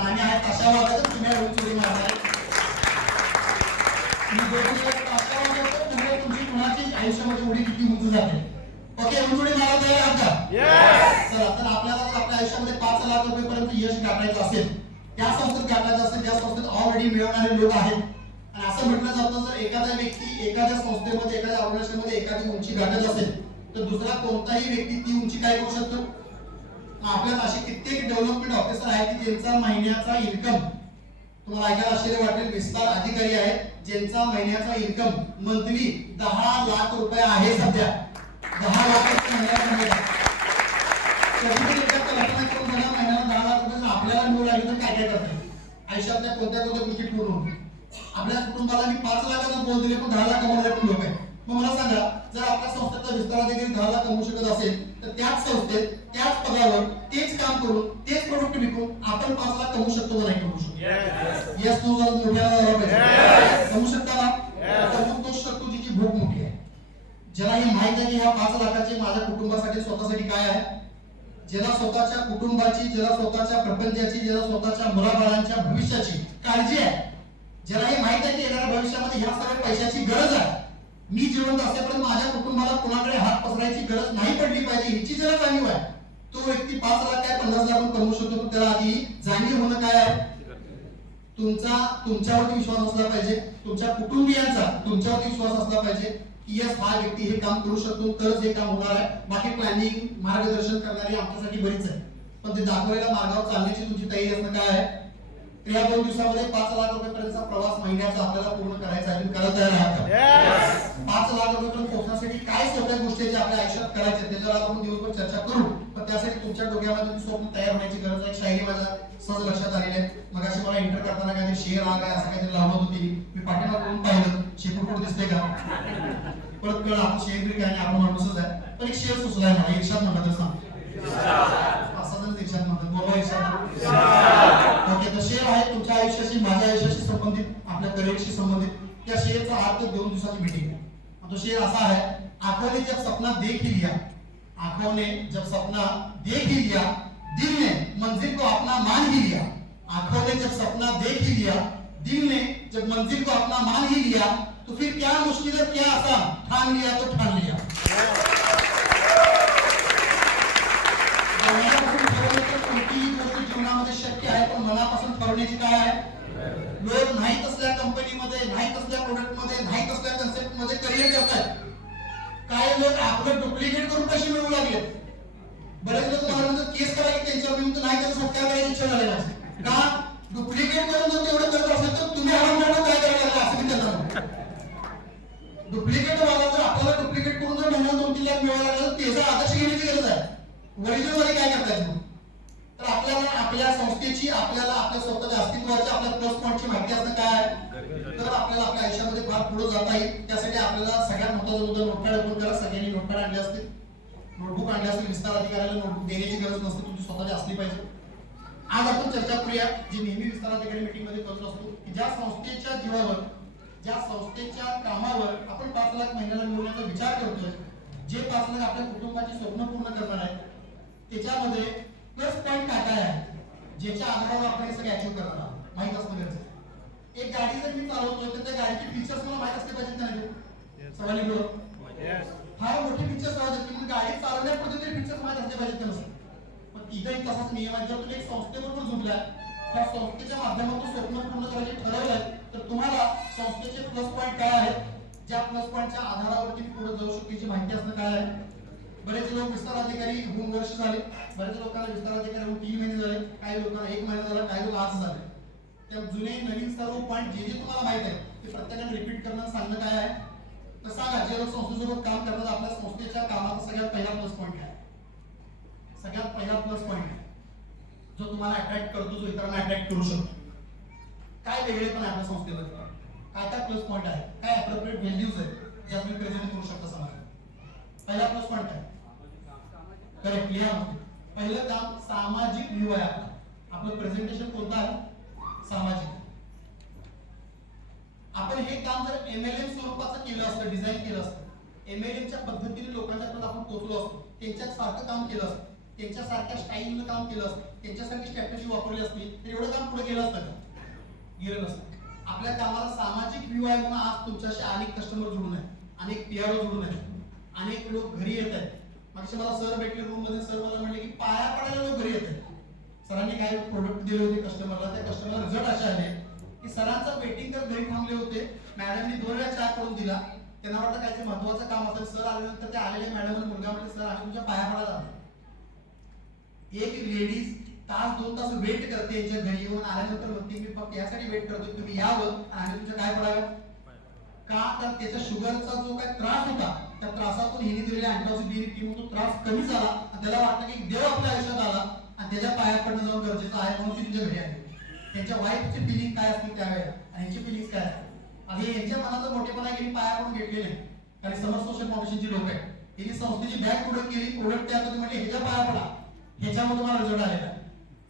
आणि हा ताशा वाजवायचा. तुम्ही उंच उडी मारताय, ताशा वाजवतो, म्हणजे तुमची कुणाची आयुष्यामध्ये उडी किती उंच जाते. ओके, उंच उडी मारा तयार आहात का? चला, तर आपल्याला जर आपल्या आयुष्यामध्ये 5 लाख रुपयेपर्यंत यश गाठायचं असेल, त्या संस्थेत गाठायचं असेल ज्या संस्थेत ऑलरेडी मिळवणारे लोक आहेत, आणि असं म्हटलं जातं जर एखादा व्यक्ती एखाद्या संस्थेमध्ये, एखाद्या ऑर्गनायझेशनमध्ये एखादी उंची गाठत असेल तर दुसरा कोणताही व्यक्ती ती उंची काय करू शकतो? आपल्याला असे कित्येक डेव्हलपमेंट ऑफिसर आहेत की ज्यांचा महिन्याचा इन्कम, तुम्हाला ऐकायला आश्चर्य वाटेल, विस्तार अधिकारी आहेत ज्यांचा महिन्याचा इन्कम मंथली 10 लाख रुपये आहे. सध्या 10 लाख रुपये महिन्याला. महिन्याला 10 लाख रुपये आपल्याला मिळू लागले तर काय काय करतात? आयुष्यातल्या कोणत्या कोणत्या गोष्टी पूर्ण होतील. आपल्या कुटुंबाला मी 5 लाखाचा बोल दिले पण 10 लाख कमवणारे पण लोक आहेत. मग मला सांगा, जर आपल्या संस्थेचा विस्तार अधिकारी 10 लाख कमवू शकत असेल तर त्याच संस्थेत, त्याच पदावर, तेच काम करून, तेच प्रोडक्ट विकून आपण 5 लाख कमवू शकतो का नाही कमवू शकतो? येस, तो जर मोठ्या कमवू शकता ना? तर तो शकतो जिची भूक मोठी आहे. ज्याला हे माहित आहे की ह्या 5 लाखाचे माझ्या कुटुंबासाठी, स्वतःसाठी काय आहे, ज्याला स्वतःच्या कुटुंबाची, ज्याला स्वतःच्या प्रपंचाची, ज्याला स्वतःच्या मुलाबाळांच्या भविष्याची काळजी आहे, ज्याला हे माहित आहे की येणाऱ्या भविष्यामध्ये ह्या सगळ्या पैशाची गरज आहे, मी जिवंत असेपर्यंत माझ्या कुटुंबाला कोणाकडे हात पसरायची गरज नाही पडली पाहिजे हिची ज्याला जाणीव आहे, तो व्यक्ती 5 लाख काय 50 लाख कमवू शकतो. पण त्याला आधी जाणीव होणं काय आहे, तुमच्यावरती विश्वास असला पाहिजे, तुमच्या कुटुंबियांचा तुमच्यावरती विश्वास असला पाहिजे की यस, हा व्यक्ती हे काम करू शकतो, तरच हे काम होणार आहे. बाकी प्लॅनिंग, मार्गदर्शन करणारी आमच्यासाठी बरीच आहे, पण ते दाखवलेल्या मार्गावर चालण्याची तुमची तयारी असणं काय आहे. या 2 दिवसामध्ये 5 लाख रुपयेपर्यंतचा प्रवास महिन्याचा आपल्याला पूर्ण करायचा आहे. करायला तयार आहात का? 5 लाख रुपयेपर्यंत पोहोचण्यासाठी काय सोप्या गोष्टी आहेत आपल्या आयुष्यात करायच्या, त्याच्यावर आपण दिवसभर चर्चा करू. पण त्यासाठी तुमच्या डोक्यामध्ये स्वप्न तयार होण्याची गरज आहे. शायरी माझ्या सहज लक्षात आलेली आहे. मग अशी मला इंटर करताना काहीतरी शेर हा काय असं काहीतरी लावत होती, मी पाठीमागून पाहिलं, शेपूट दिसते का? परत कळलं आपण शेर काय नाही, आपण माणूसच आहे. पण एक शेर सुचलाय मला, इर्षाद म्हणतात तर सांग, असं तर इर्षाद म्हणतात, बाबा इर्षाद ओके, तर शेअर आहे तुमच्या आयुष्याशी, माझ्या आयुष्याशी संबंधित, आपल्या करिअरशी संबंधित. त्या शेअरचा आज ते 2 दिवसाची मीटिंग आहे. तो शेअर असा आहे, आंखों ने जब सपना देख ही लिया, आंखों ने जब सपना देख ही लिया, दिल ने मंजिल को अपना मान ही लिया. आंखों ने जब सपना देख ही लिया, दिल ने जब मंजिल को अपना मान ही लिया, तो फिर क्या मुश्किल है क्या आसान, ठान लिया तो ठान लिया. जीवनामध्ये शक्य आहे, पण मनापासून ठरवण्याची काय आहे. लोक नाही तसल्या कंपनीमध्ये, नाही तसल्या प्रोडक्टमध्ये, नाही तसल्या कन्सेप्टमध्ये करिअर करतात. काही लोक आपलं डुप्लिकेट करून पैसे मिळवू लागले. बरेच लोक मला म्हणतात केस करा की त्यांच्यावर, मी नाही त्याचा सत्कार करायची इच्छा झाली नाही. का डुप्लिकेट करून जर तेवढं करत असेल तर तुम्ही हवा काय करायला असं मी त्यांना म्हणतो. डुप्लिकेट वाला जर आपल्याला डुप्लिकेट करून जर महिन्याला 2-3 लाख मिळवायला लागलं तर त्याचा आदर्श घेण्याची गरज आहे. ओरिजिनल वाले काय करतात मग. तर आपल्याला आपल्या संस्थेची, आपल्याला आपल्या स्वतःच्या अस्तित्वाची, आपल्या प्लस पॉईंटची माहिती असणं काय आहे. तर आपल्याला आपल्या आयुष्यामध्ये फार पुढे जाता येईल. त्यासाठी आपल्याला सगळ्यात महत्त्वाचा मुद्दा नोटपॅड ओपन करा. सगळ्यांनी नोटपॅड आणले असतील, नोटबुक आणले असतील. विस्तार अधिकाऱ्याला नोटबुक देण्याची गरज नसते, तुमची स्वतःची असली पाहिजे. आज आपण चर्चा करूया जी नेहमी विस्तार अधिकारी मीटिंग मध्ये करत असतो, की ज्या संस्थेच्या जीवावर, ज्या संस्थेच्या कामावर आपण 5 लाख महिन्याला मिळवण्याचा विचार करतोय, जे 5 लाख आपल्या कुटुंबाची स्वप्न पूर्ण करणार आहे, त्याच्यामध्ये प्लस पॉईंट काय काय आहे, ज्याच्या आधारावर आपण हे सगळे अचीव करणार आहोत, माहित असणं गरजेचं आहे. एक गाडी जर मी चालवतोय तर त्या गाडीचे फीचर्स मला माहित असले पाहिजेत का नाही. सगळ्यांनी बोला, फार मोठे फीचर्स आहेत की गाडी चालवण्यापूर्वी तरी फीचर्स माहित असले पाहिजेत का नसतं. पण इथेही तसाच नियम आहे. जर तुम्ही एक संस्थेबरोबर जुळला, त्या संस्थेच्या माध्यमातून स्वप्न पूर्ण करायचे ठरवलंय, तर तुम्हाला संस्थेचे प्लस पॉईंट काय आहेत, ज्या प्लस पॉईंटच्या आधारावरती पुढे जाऊ शकते याची माहिती असणं काय आहे. बरेच लोक विस्तार अधिकारी होऊन वर्ष झाले, बरेच लोकांना विस्तार अधिकारी होऊन 3 महिने झाले, काही लोकांना 1 महिना झाला, काही लोक आज झाले. त्या जुने नवीन सर्व पॉईंट जे जे तुम्हाला माहित आहे ते प्रत्येकाने रिपीट करणं सांगणं काय आहे. तर सांगा, जे लोक संस्थेसोबत काम करतात, आपल्या संस्थेच्या कामाचा सगळ्यात पहिला प्लस पॉईंट आहे, सगळ्यात पहिला प्लस पॉईंट आहे जो तुम्हाला अट्रॅक्ट करतो, जो इतरांना अट्रॅक्ट करू शकतो. काय वेगळेपण आहे आपल्या संस्थेमध्ये, काय काय प्लस पॉईंट आहे, काय अप्रोप्रिएट व्हॅल्यूज आहेत ज्या तुम्ही प्रेझेंट करू शकता समाजात. पहिला प्लस पॉईंट आहे करेक्ट लिहा. पहिलं काम सामाजिक व्ह्यू आहे आपला. आपलं प्रेझेंटेशन कोणतं आहे, सामाजिक. आपण हे काम जर MLM स्वरूपाचं केलं असतं, डिझाईन केलं असतं, MLM च्या पद्धतीने लोकांच्यापर्यंत आपण पोहोचलो असतो, त्यांच्यासारखं काम केलं असतं, त्यांच्यासारख्या स्टाईलनं काम केलं असतं, त्यांच्यासारखी स्ट्रॅटेजी वापरली असती, तर एवढं काम पुढे गेलं असतं का, गेलं नसतं. आपल्या कामाला सामाजिक व्ह्यू आहे म्हणून आज तुमच्याशी अनेक कस्टमर जुळून आहेत, अनेक PRO जुळून आहेत, अनेक लोक घरी येत आहेत. मागच्या मला सर भेटले रूम मध्ये, सर मला म्हणले की पाया पडायला लोक घरी येत आहेत. सरांनी काही प्रोडक्ट दिले होते कस्टमरला, त्या कस्टमरला रिझल्ट असे आले की सरांचा वेटिंग करत घरी थांबले होते, मॅडमनी 2 वेळा चहा करून दिला, त्यांना वाटलं काहीतरी महत्त्वाचं काम असेल. सर आल्यानंतर ते आलेले मॅडमला मुलगा म्हणले, सर आम्ही तुमच्या पाया पडायला आलो. एक लेडीज तास 2 तास वेट करते यांच्या घरी येऊन, आल्यानंतर म्हणते मी फक्त यासाठी वेट करतो तुम्ही यावं आणि आम्ही तुमच्या काय पडावं का, तर त्याच्या शुगरचा जो काही त्रास होता, त्या त्रासातून हिने दिलेल्या अँटॉक्सिडेंट किंवा तो त्रास कमी झाला आणि त्याला वाटतं की देव आपल्या आयुष्यात आला आणि त्याच्या पाया पडणं जाऊन गरजेचं आहे म्हणून ती तुझ्या घरी आली. त्यांच्या वाईफची फिलिंग काय असते त्यावेळेला आणि यांची फिलिंग्स काय असते. आणि यांच्या मनाचं मोठेपणा गेली पाया पडून घेतले नाही. आणि समर सोशल फाउंडेशनची लोक आहेत, त्यांनी संस्थेची बॅग प्रोडक्ट केली, प्रोडक्ट त्या म्हणजे ह्याच्या पाया पडा, ह्याच्यामध्ये तुम्हाला रिझल्ट आलेला आहे.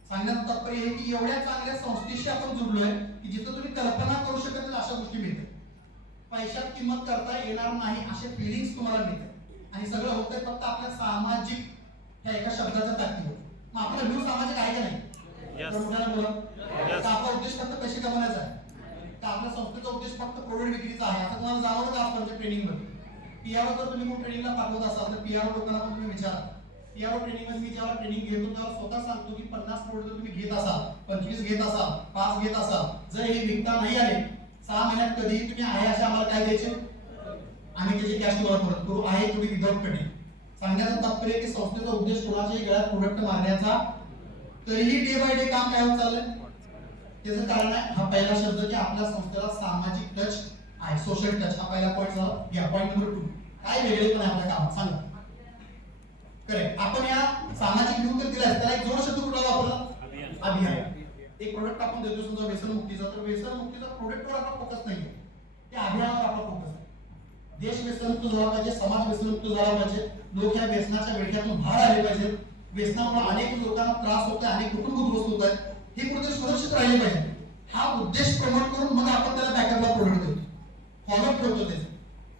सांगण्याचं तात्पर्य हे की एवढ्या चांगल्या संस्थेशी आपण जुळलोय की जिथं तुम्ही कल्पना करू शकत नाही अशा गोष्टी मिळतात. पैशात किंमत करता येणार नाही असे फिलिंग्स तुम्हाला मिळतात आणि सगळं होतंय फक्त आपल्या सामाजिक ह्या एका शब्दाच्या ताकदीवर. मग आपला व्ह्यू सामाजिक आहे का नाही? मोठ्याने बोला. तर आपला उद्देश फक्त पैसे कमवण्याचा आहे, तर आपल्या संस्थेचा उद्देश फक्त प्रोडक्ट विक्रीचा आहे. आता तुम्हाला जाणवलं का आजपर्यंत ट्रेनिंग मध्ये PRO जर तुम्ही कोण ट्रेनिंगला पाठवत असाल तर PRO लोकांना पण तुम्ही विचारा. PRO ट्रेनिंग मध्ये मी जेव्हा ट्रेनिंग घेतो तेव्हा स्वतः सांगतो की 50 प्रोडक्ट जर तुम्ही घेत असाल, 25 घेत असाल, 5 घेत असाल, जर हे विकता नाही आले 6 महिन्यात कधी तुम्ही आहे अशा आम्हाला काय द्यायचे, आम्ही त्याची कॅश तुम्हाला परत करू, आहे तुम्ही विदाउट कटिंग. सांगण्याचं तात्पर्य की संस्थेचा उद्देश कोणाच्याही गळ्यात प्रोडक्ट मारण्याचा, तरीही डे बाय डे काम काय होत चाललंय त्याचं कारण आहे हा पहिला शब्द की आपल्या संस्थेला सामाजिक टच आहे, सोशल टच. हा पहिला पॉईंट झाला. घ्या पॉईंट नंबर 2, काय वेगळेपण आहे आपल्या कामात सांगा. करेक्ट. आपण या सामाजिक व्ह्यू तर दिलाय, त्याला एक जोड शब्द कुठला वापरला, अभियान. एक प्रोडक्ट आपण देतो समजा व्यसनमुक्तीचा, तर व्यसनमुक्तीचा प्रोडक्टवर आपला फोकस नाहीये, त्या अभियानावर आपला फोकस आहे. देश व्यसनमुक्त झाला पाहिजे, समाज व्यसनमुक्त झाला पाहिजे, लोक या व्यसनाच्या विळख्यातून बाहेर आले पाहिजे. व्यसनामुळे अनेक लोकांना त्रास होत आहे, अनेक कुटुंब उद्ध्वस्त होत आहेत. हे कुठेतरी सुरक्षित राहिले पाहिजे. हा उद्देश प्रमोट करून मग आपण त्याला बॅकअपला प्रोडक्ट देतो, फॉलोअप ठेवतो त्याचं.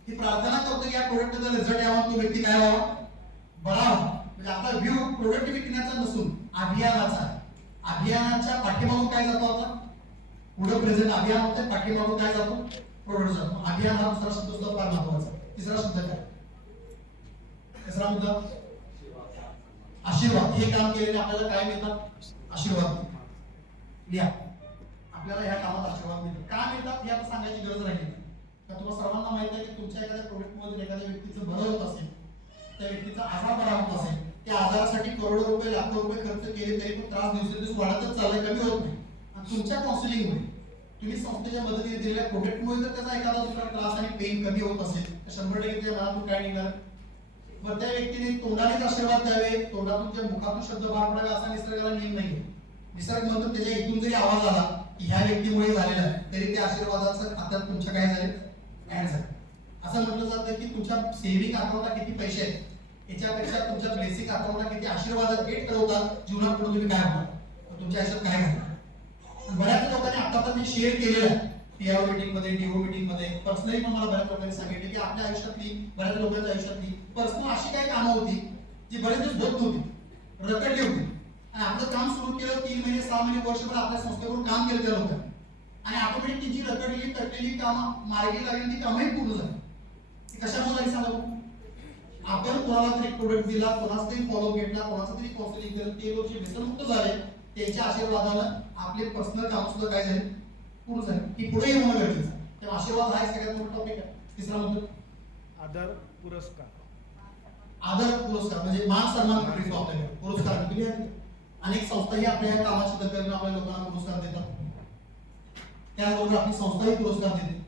ही प्रार्थना करतो की या प्रोडक्टचा रिझल्ट यावा, तो व्यक्ती काय व्हावा, बरा व्हावा. म्हणजे आपला व्ह्यू प्रोडक्ट विकण्याचा नसून अभियानाचा आहे. अभियानाच्या पाठीमागून काय जातो, आता पुढे प्रेझेंट अभियान होतं, पाठीमागून काय जातो, प्रोडक्ट जातो. अभियान हा दुसरा शब्द सुद्धा फार महत्वाचा. तिसरा शब्द काय, तिसरा मुद्दा आशीर्वाद. हे काम केलेले आपल्याला काय मिळतात, आशीर्वाद. लिहा, आपल्याला ह्या कामात आशीर्वाद मिळतात. का मिळतात हे आता सांगायची गरज राहिली का. तुम्हाला सर्वांना माहित आहे की तुमच्या एखाद्या प्रोडक्ट मध्ये एखाद्या व्यक्तीचं बरं होत असेल, त्या व्यक्तीचा आजार बरा होत असेल, त्या आजारासाठी करोडो रुपये लाखो रुपये खर्च केले तरी पण त्रास दिवसेंदिवस वाढतच चाललाय, कमी होत नाही. आणि तुमच्या काउन्सिलिंगमुळे, तुम्ही संस्थेच्या मदतीने दिलेल्या प्रोडक्टमुळे जर त्याचा एखादा दुसरा त्रास आणि पेन कमी होत असेल तर 100% त्याच्या मनातून काय निघणार, मग त्या व्यक्तीने तोंडानेच आशीर्वाद द्यावे, तोंडातून त्या मुखातून शब्द बाहेर पडावे असा निसर्गाला नियम नाही. निसर्ग म्हणतो त्याच्या इथून जरी आवाज आला की ह्या व्यक्तीमुळे झालेला आहे, तरी त्या आशीर्वादाचं आता तुमच्या काय झाले, ऍड झाले. असं म्हटलं जातं की तुमच्या सेव्हिंग अकाउंटला किती पैसे आहेत याच्यापेक्षा तुमच्या ब्लेसिंग अकाउंटला किती आशीर्वाद भेट करवतात, जीवनात पुढे तुम्ही काय होणार, तुमच्या आयुष्यात काय घडणार. बऱ्याच लोकांनी आतापर्यंत शेअर केलेलं आहे, पीआर मीटिंग मध्ये, डीओ मीटिंग मध्ये, पर्सनली पण मला बऱ्याच लोकांनी सांगितले की आपल्या आयुष्यातली, बऱ्याच लोकांच्या आयुष्यातली पर्सनल अशी काही कामं होती जी बरेच दिवस होत नव्हती, रखडली होती. आणि आपलं काम सुरू केलं 3 महिने 6 महिने वर्षभर आपल्या संस्थेवरून काम केलं त्या लोकांनी, आणि ऑटोमॅटिक त्यांची रखडलेली तटलेली कामं मार्गी लागली, ती कामही पूर्ण झाली. कशामुळे झाली सांगा, आपण कोणाला तरी प्रोडक्ट दिला, कोणाचा तरी फॉलो घेतला, कोणाचा तरी काउन्सिलिंग केलं, ते लोक जे व्यसनमुक्त झाले त्यांच्या आशीर्वादानं आपले पर्सनल काम सुद्धा काय झाले, पूर्ण झाले. की पुढे येणं गरजेचं आहे. तेव्हा आशीर्वाद हा एक सगळ्यात मोठा टॉपिक आहे. तिसरा मुद्दा आदर पुरस्कार. आदर पुरस्कार म्हणजे मान सन्मान मिळतो आपल्याला, पुरस्कार दिले. अनेक संस्थाही आपल्या कामाची दखल घेऊन आपल्या लोकांना पुरस्कार देतात. त्याचबरोबर आपली संस्थाही पुरस्कार देते.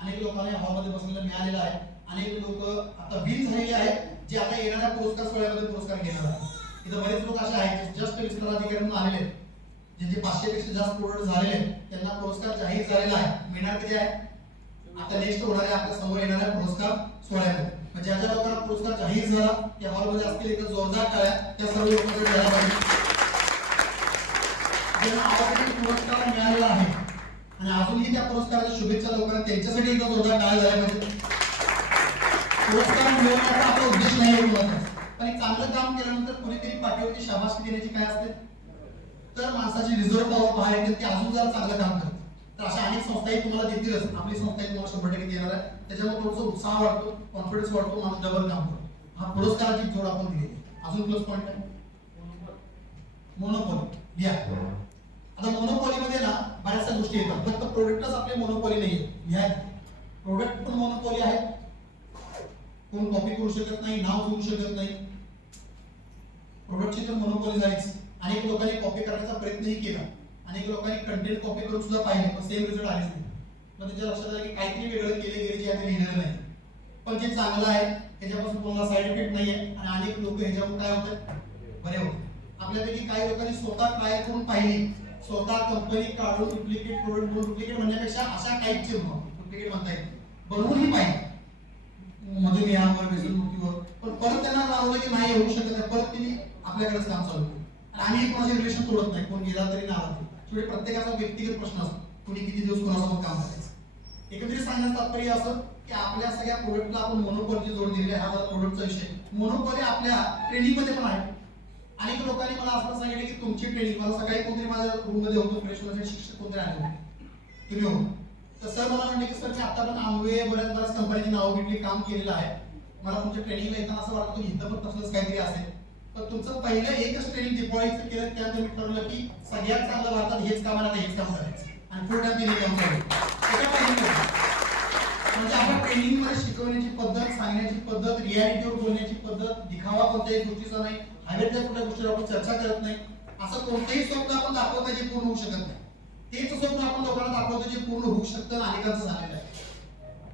अनेक लोकांना हॉलमध्ये बसलेलं मिळालेलं आहे. अनेक लोक आता विन झालेले आहेत जे आता येणाऱ्या पुरस्कार सोहळ्यामध्ये पुरस्कार घेणार आहेत. इथं बरेच लोक असे आहेत जस्ट विस्तार अधिकारी म्हणून आलेले आहेत, ज्यांचे 500 पेक्षा जास्त प्रोडक्ट झालेले आहेत, त्यांना पुरस्कार जाहीर झालेला आहे. मिळणार कधी आहे, आता नेक्स्ट होणाऱ्या आपल्या समोर येणाऱ्या पुरस्कार सोहळ्यामध्ये. म्हणजे ज्या लोकांना पुरस्कार जाहीर झाला त्या हॉलमध्ये असतील इथं जोरदार टाळ्या त्या सर्व लोकांकडे द्यायला पाहिजे. ज्यांना ऑलरेडी पुरस्कार मिळालेला आहे आणि अजूनही त्या पुरस्काराच्या शुभेच्छा लोकांना, त्यांच्यासाठी एकदा जोरदार टाळ्या झाल्या पाहिजे. पुरस्कार मिळवण्याचा आपला उद्देश नाही आहे, पण एक चांगलं काम केल्यानंतर कुणीतरी पाठीवरती शाबासकी देण्याची काय असते, तर माणसाची रिझर्व्ह पॉवर बाहेर येते, ते अजून जरा चांगलं काम करते. तर अशा अनेक संस्थाही तुम्हाला देतीलच. आपली संस्थाही तुम्हाला 100% देणार आहे. त्याच्यामुळे थोडंसं उत्साह वाढतो, कॉन्फिडन्स वाढतो, माणूस डबल काम करतो. हा पुरस्काराची जोड आपण दिली. अजून प्लस पॉईंट आहे मोनोपोली. घ्या, आता मोनोपोली मध्ये ना बऱ्याचशा गोष्टी येतात. फक्त प्रोडक्टच आपले मोनोपोली नाहीये. घ्या, प्रोडक्ट पण मोनोपोली आहे, कोण कॉपी करू शकत नाही, नाव घेऊ शकत नाही. प्रोडक्टची तर मोनोपोली झालीच. अनेक लोकांनी कॉपी करण्याचा प्रयत्नही केला, अनेक लोकांनी कंटेंट कॉपी करून सुद्धा पाहिले, पण सेम रिझल्ट आलेच नाही. मग त्याच्या लक्षात आलं की काहीतरी वेगळं केले गेले जे आम्ही लिहिलेलं नाही. पण जे चांगलं आहे त्याच्यापासून कोणाला साईड इफेक्ट नाहीये आणि अनेक लोक ह्याच्यामुळे काय होतात, बरे होते. आपल्यापैकी काही लोकांनी स्वतः ट्राय करून पाहिली, स्वतः कंपनी काढून डुप्लिकेट प्रोडक्ट बनवून, डुप्लिकेट म्हणण्यापेक्षा अशा टाईपचे डुप्लिकेट म्हणता येईल, बनवूनही पाहिजे मधुमेहावर, व्यसनमुक्तीवर. पण परत त्यांना जाणवलं की नाही होऊ शकत नाही, परत त्यांनी आपल्याकडेच काम चालू केलं. आणि आम्ही कोणाचे रिलेशन तोडत नाही, कोण गेला तरी नाला तरी. शेवटी प्रत्येकाचा व्यक्तिगत प्रश्न असतो, कोणी किती दिवस कोणासोबत काम करायचं. एकत्रित सांगण्याचं तात्पर्य असं की आपल्या सगळ्या प्रोडक्टला आपण मोनोपोलीची जोड दिलेली आहे. हा माझा प्रोडक्टचा विषय. मोनोपोली आपल्या ट्रेनिंग मध्ये पण आहे. अनेक लोकांनी मला असं सांगितलं की तुमची ट्रेनिंग, मला सकाळी कोणतरी माझ्या रूम मध्ये होतो, फ्रेश होण्याचे शिक्षक कोणतरी आले होते, तुम्ही हो. तर सर मला म्हणले की सर मी आतापर्यंत आंबे बऱ्याच कंपनीची नावं घेतली, काम केलेलं आहे. मला तुमच्या ट्रेनिंगला येताना असं वाटतं की इथं पण तसंच काहीतरी असेल. पण तुमचं पहिलं एकच ट्रेनिंग दिवाळीचं केलं, त्यानंतर मी ठरवलं की सगळ्यात चांगलं भारतात हेच काम आहे, हेच काम करायचं आणि फुल टाइम ते काम करायचं. म्हणजे आपण ट्रेनिंग मध्ये शिकवण्याची पद्धत, सांगण्याची पद्धत, रियालिटीवर बोलण्याची पद्धत, दिखावा कोणत्याही गोष्टीचा नाही, हवेतल्या कुठल्या गोष्टीवर आपण चर्चा करत नाही. असं कोणतेही स्वप्न आपण दाखवत नाही जे पूर्ण होऊ शकत नाही. तेच स्वप्न आपण लोकांना दाखवतो जे पूर्ण होऊ शकतं आणि अनेकांचं झालेलं आहे.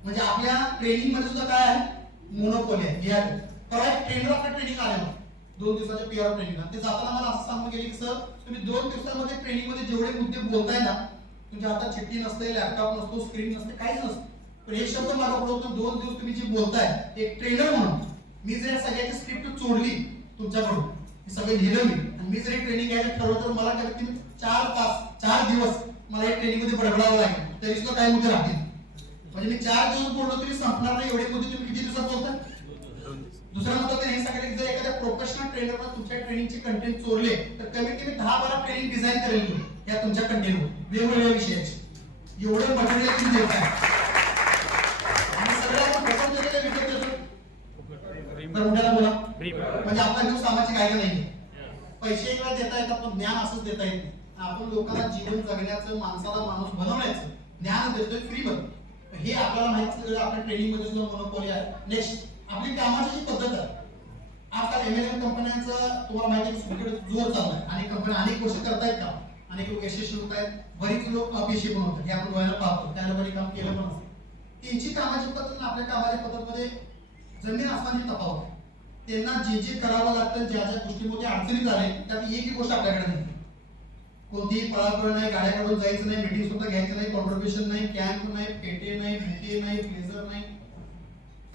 म्हणजे आपल्या ट्रेनिंग मध्ये सुद्धा काय आहे, मोनोपोली आहे. ट्रेनर आपल्या ट्रेनिंग आलेलं 2 दिवसाच्या पीआर ट्रेनिंगला. ते जाताना मला असं सांगून गेले की सर तुम्ही 2 दिवसांमध्ये ट्रेनिंग मध्ये जेवढे मुद्दे बोलताय ना, तुमच्या हातात चिठ्ठी नसते, लॅपटॉप नसतो, स्क्रीन नसते, काहीच नसतं, पण एक शब्द माझा पडतो 2 दिवस तुम्ही जे बोलताय एक ट्रेनर म्हणून मी जर सगळ्याची स्क्रिप्ट चोरली तुमच्याकडून हे सगळं लिहिलं मी. आणि मी जरी ट्रेनिंग घ्यायचं ठरवलं तर मला कमीत कमी 4 तास 4 दिवस मला या ट्रेनिंग मध्ये बडबडावं लागेल, तरी सुद्धा काही मुद्दे राहतील. म्हणजे मी 4 दिवस बोललो तरी संपणार नाही एवढे मुद्दे तुम्ही किती दिवसात बोलता. दुसरा मुद्दा तर हे सांगायचं, जर एखाद्या प्रोफेशनल ट्रेनरला तुमच्या ट्रेनिंगचे कंटेंट चोरले तर कमीत कमी 10-12 ट्रेनिंग डिझाईन करेल तुम्ही या तुमच्या कंटेंटवर वेगवेगळ्या विषयाचे. एवढे मटेरियल तुम्ही देताय आणि सगळं आपण कसं देतो ते विकत देतो. तर मुलाला बोला म्हणजे आपला जीव सामाजिक आहे का नाही. पैसे एक वेळा देता येतात पण ज्ञान असंच देता येत नाही. आपण लोकांना जीवन जगण्याचं, माणसाला माणूस बनवण्याचं ज्ञान देतोय फ्री मध्ये. हे आपल्याला माहिती सगळं आपल्या ट्रेनिंग मध्ये सुद्धा मोनोपॉली आहे. नेक्स्ट आपली कामाची जी पद्धत आहे. आजकाल एमएलएम कंपन्यांचा तुम्हाला माहिती आहे सगळीकडे जोर चाललाय आणि कंपन्या अनेक गोष्टी करतायत का, अनेक लोक यशस्वी होत आहेत, बरीच लोक अपयशी पण होतात. हे आपण डोळ्याला पाहतो, त्याला बरी काम केलं पण असतं. त्यांची कामाची पद्धत आणि आपल्या कामाच्या पद्धतीमध्ये जमीन आसमानची तफावत आहे. त्यांना जे जे करावं लागतं, ज्या ज्या गोष्टीमध्ये अडचणी झाले त्यात एकही गोष्ट आपल्याकडे नाही. कोणतीही पळापळ नाही, गाड्या काढून जायचं नाही, मीटिंग सुद्धा घ्यायचं नाही, कॉन्ट्रीब्युशन नाही, कॅम्प नाही, पेटे नाही, बुके नाही, ब्लेझर नाही,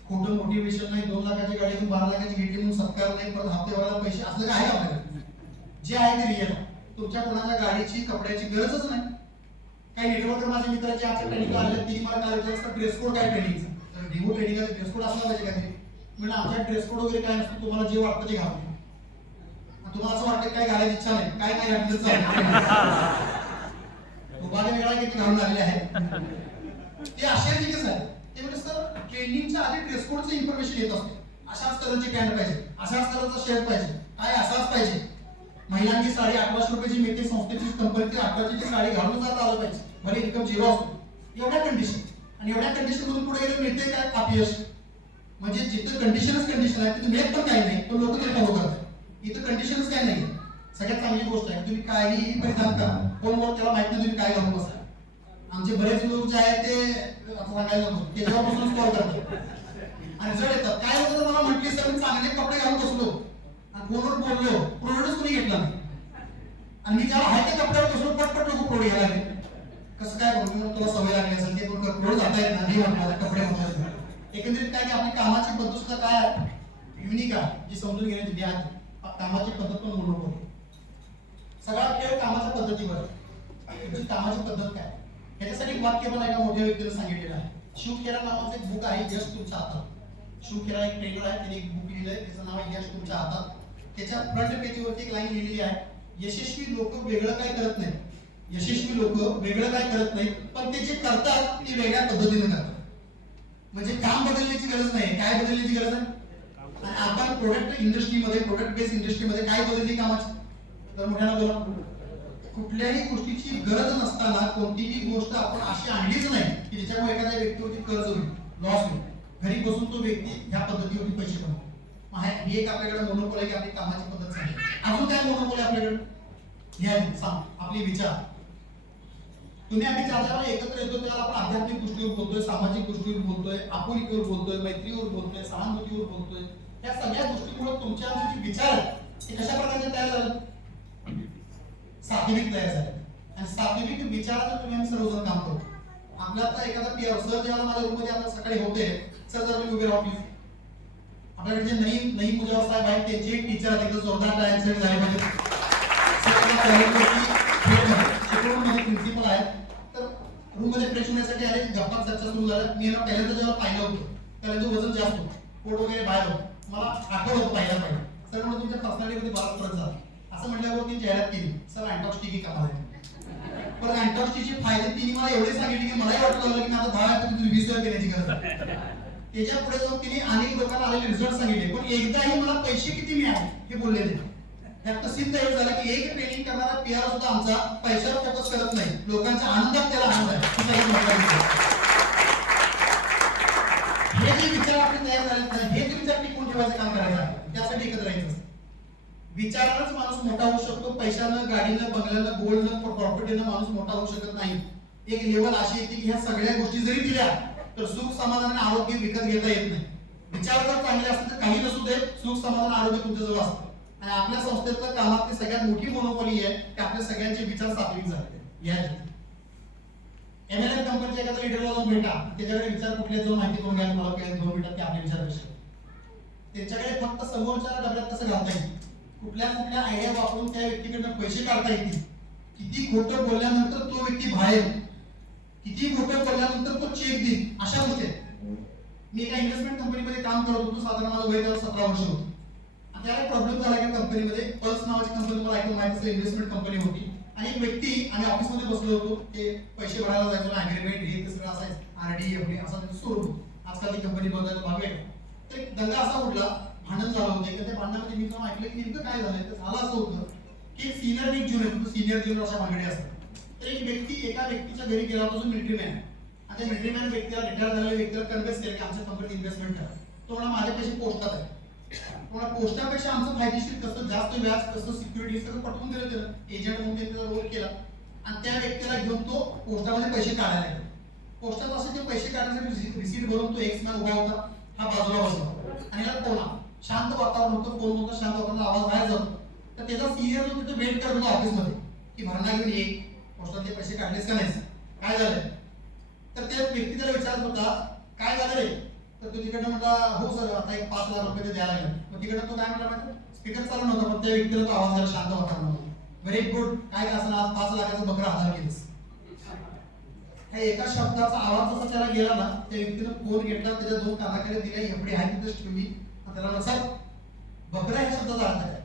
खोटं मोटिवेशन नाही, 2 लाखाची गाडी घेऊन 12 लाखाची घेतली म्हणून सत्कार नाही, परत हप्ते भरायला पैसे, असलं काय आहे आपल्याकडे. जे आहे ते रिअल. तुमच्या कोणाच्या गाडीची कपड्याची गरजच नाही. काही नेटवर्कर माझ्या मित्राचे आजच्या ट्रेनिंगला आले, तिने मला काय विचारलं ड्रेस कोड काय ट्रेनिंगचा, तर डिवो ट्रेनिंगचा ड्रेस कोड असला पाहिजे का ते. म्हणजे आमच्या ड्रेस कोड वगैरे काय नसतं, तुम्हाला जे वाटतं ते घालतो. तुम्हाला असं वाटतं काय घालायची इच्छा नाही, काय नाही घातलं चालेल. तुम्हाला वेगळा किती घालून आलेले आहेत ते आश्चर्यचकित आहे. ते म्हणजे सर ट्रेनिंगच्या आधी ड्रेस कोडचं इन्फॉर्मेशन येत असते. अशाच कलरची पॅन्ट पाहिजे, अशाच कलरचा शर्ट पाहिजे, काय असाच पाहिजे. महिलांची साडी 1800 रुपयाची मिळते, संस्थेची कंपनीची 1800ची साडी घालून जात आलं पाहिजे, भले इन्कम झिरो असतो. एवढ्या कंडिशन आणि एवढ्या कंडिशन मधून पुढे गेलं मिळते काय अपयश. म्हणजे जिथं कंडिशनच कंडिशन आहे तिथे मिळत पण काही नाही, तो लोक तरी फॉलो करतात. इथं कंडिशनच काय नाही. सगळ्यात चांगली गोष्ट आहे तुम्ही काहीही परिधान करा, कोण त्याला माहित नाही तुम्ही काय घालून बसा. आमचे बरेच लोक जे आहेत ते सांगायला नको, ते जेव्हापासून कॉल करतात आणि जर येतात काय होतं तर मला म्हटली सर मी चांगले कपडे घालून बसलो आणि फोनवर बोललो, प्रोडक्टच कोणी घेतला नाही आणि मी जेव्हा आहे त्या कपड्यावर बसलो पटपट लोक प्रोडक्ट घ्यायला लागले. कसं काय करू, मी तुला सवय लागली असेल ते प्रोडक्ट जाता येत नाही म्हणतात कपडे म्हणतात. एकंदरीत काय की आपली कामाची पद्धत सुद्धा काय आहे, युनिक आहे, जी समजून घेण्याची जी आहे. कामाची पद्धत पण म्हणून सगळा खेळ कामाच्या पद्धतीवर. तुमची कामाची पद्धत काय याच्यासाठी वाक्य पण एका मोठ्या व्यक्तीने सांगितलेलं आहे. शिव खेरा नावाचं एक बुक आहे, यश तुमच्या हातात. शिव खेरा एक ट्रेनर आहे, त्याने एक बुक लिहिलंय, त्याचं नाव आहे यश तुमच्या हातात. त्याच्या फ्रंट पेजवरती एक लाईन लिहिलेली आहे, यशस्वी लोक वेगळं काय करत नाही, यशस्वी लोक वेगळं काय करत नाही, पण ते जे करतात ते वेगळ्या पद्धतीने करतात. म्हणजे काम बदलण्याची गरज नाही, काय बदलण्याची गरज आहे. आणि आपण प्रोडक्ट इंडस्ट्रीमध्ये, प्रोडक्ट बेस्ड इंडस्ट्रीमध्ये काय बदलली कामाची, तर मोठ्यानं बोला. कुठल्याही गोष्टीची गरज नसताना कोणतीही गोष्ट आपण अशी आणलीच नाही की ज्याच्यामुळे एखाद्या व्यक्तीवरती कर्ज होईल, लॉस होईल. घरी बसून तो व्यक्ती ह्या पद्धतीवरती पैसे कमवतो. ही एक आपल्याकडे मोनोपोल आहे की आपली कामाची पद्धत चांगली. अजून काय मोनोपोल आहे आपल्याकडे, घ्या सांग आपली विचार. तुम्ही आम्ही ज्या एकत्र येतो त्याला आपण आध्यात्मिक गोष्टीवर बोलतोय, सामाजिक गोष्टीवर बोलतोय, आपुलकीवर बोलतोय, मैत्रीवर बोलतोय, सहानुभूतीवर बोलतोय. या सगळ्या गोष्टींमुळे तुमच्या जे विचार आहेत ते कशा प्रकारचे तयार झाले, सात्विक तयार झाले. आणि सात्विक विचाराचं तुम्ही आम्ही सर्वजण काम करतो. आपल्या आता एखादा पीआर सर ज्याला माझ्या रूम मध्ये आता सकाळी होते, सर जर तुम्ही उभे राहा प्लीज. आपल्याकडे जे नई मुजावर साहेब आहेत त्यांचे एक टीचर आहेत, एकदम जोरदार ट्रान्सलेट झाले पाहिजे. प्रिन्सिपल आहेत, तर रूम मध्ये फ्रेश होण्यासाठी आले, गप्पा चर्चा सुरू झाल्या. मी यांना पहिल्यांदा जेव्हा पाहिलं होतं त्याला वजन जास्त होतं, पोट वगैरे बाहेर होतं, मला आठवलं होतं पाहिजे. सर म्हणून तुमच्या पर्सनॅलिटीमध्ये बराच फरक झाला असं म्हटल्यावर ती जाहिरात केली, सर अँटॉक्सिटी कामाला आहे. पण अँटॉक्सिटीचे फायदे तिने मला एवढे सांगितले की मलाही वाटलं लागलं की आता 10 वेळा तुम्ही 20 वेळा केल्याची गरज आहे. त्याच्या पुढे जाऊन तिने अनेक लोकांना आलेले रिझल्ट सांगितले, पण एकदाही मला पैसे किती मिळाले हे बोलले नाही. त्यात सिद्ध हे झालं की एक ट्रेनिंग करणारा पीआर सुद्धा आमचा पैशावर फोकस करत नाही, लोकांच्या आनंदात त्याला आनंद आहे. हे जे विचार आपले तयार झाले हे जे विचार टिकून ठेवायचं काम करायचं आहे, त्यासाठी एकत्र यायचं. विचारानंच माणूस मोठा होऊ शकतो, पैशानं, गाडीनं, बंगल्यानं, गोल्डनं, प्रॉपर्टीनं माणूस मोठा होऊ शकत नाही. एक लेवल अशी येते की ह्या सगळ्या गोष्टी जरी दिल्या तर सुख समाधान आणि आरोग्य विकत घेता येत नाही. विचार जर चांगले असतील तर काही नसू दे, सुख समाधान आरोग्य तुमच्याजवळ असतं. आणि आपल्या संस्थेतल्या कामातली सगळ्यात मोठी मोनोपॉली आहे की आपल्या सगळ्यांचे विचार सात्विक झाले. या एमएलएम कंपनीच्या एखाद्या लीडरला जाऊन भेटा, त्याच्याकडे विचार कुठले जाऊन माहिती करून घ्या, मला काय 2 मिनिटात ते आपले विचार कसे. त्यांच्याकडे फक्त समोरच्या डब्यात कसं घालता येईल कुठल्या कुठल्या आयडिया वापरून त्या व्यक्तीकडनं पैसे काढता येतील, किती खोटं बोलल्यानंतर तो व्यक्ती बाहेर, किती खोटं बोलल्यानंतर तो चेक देईल, अशा गोष्टी आहेत. मी एका इन्व्हेस्टमेंट कंपनीमध्ये काम करत होतो, साधारण माझं वय त्याला 17 वर्ष होतं. त्याला प्रॉब्लेम झाला की कंपनीमध्ये पल्स नावाची कंपनी, मला ऐकून माहिती असेल, इन्व्हेस्टमेंट कंपनी होती. आणि एक व्यक्ती, आम्ही ऑफिसमध्ये बसलो होतो, ते पैसे भरायला जायचो, अग्रीमेंट हे ते सगळं असायचं, आरडी एफडी असं सुरू होतं. आजकाल ती कंपनी बदलायला भाग आहे. तर एक दंगा असा उडला, भांडण झालं होतं. त्या भांडणामध्ये मी जेव्हा ऐकलं की नेमकं काय झालंय, तर झालं असं होतं की सिनियर एक ज्युनियर, सिनियर ज्युनियर अशा भांडणे असतात. तर एक व्यक्ती एका व्यक्तीच्या घरी गेला होता, जो मिलिटरी मॅन, आणि त्या मिलिटरी मॅन व्यक्तीला, रिटायर झालेल्या व्यक्तीला कन्व्हिन्स केलं की आमच्या कंपनीत इन्व्हेस्टमेंट करा. तो म्हणा माझे पैसे पोस्टात आहे. तुम्हाला पोस्टापेक्षा आमचं फायदेशीर कसं, जास्त व्याज कसं, सिक्युरिटी सगळं पटवून दिलं. त्याला एजंट म्हणून त्याचा रोल केला आणि त्या व्यक्तीला घेऊन तो पोस्टामध्ये पैसे काढायला गेला. पोस्टात असे जे पैसे काढण्यासाठी रिसीट भरून तो एक्स मॅन उभा होता, हा बाजूला बसला आणि याला फोन आला. शांत वातावरण होतं, फोन होतं, शांत वातावरण, आवाज बाहेर जातो. तर त्याचा सिनियर जो तिथे वेट करत होता ऑफिसमध्ये की भरणा घेऊन ये, पोस्टातले पैसे काढलेस का नाहीस, काय झालंय. तर त्या व्यक्ती त्याला विचारत होता काय झालं रे. तर तो तिकडनं म्हटला हो सर, आता एक 5 लाख रुपये ते द्यायला लागले. मग तिकडनं तो काय म्हटला माहिती, स्पीकर चालू नव्हता, पण त्या व्यक्तीला तो आवाज जरा शांत वातावरण होता. व्हेरी गुड, काय असं आज 5 लाखाचं बकरा हजार केलंस. ह्या एका शब्दाचा आवाज जसा त्याला गेला ना, त्या व्यक्तीनं फोन घेतला, त्याच्या 2 कानाकडे दिल्या, एवढी आहे तिथेच ठेवली. त्याला म्हणा सर, बकरा ह्या शब्दाचा अर्थ काय,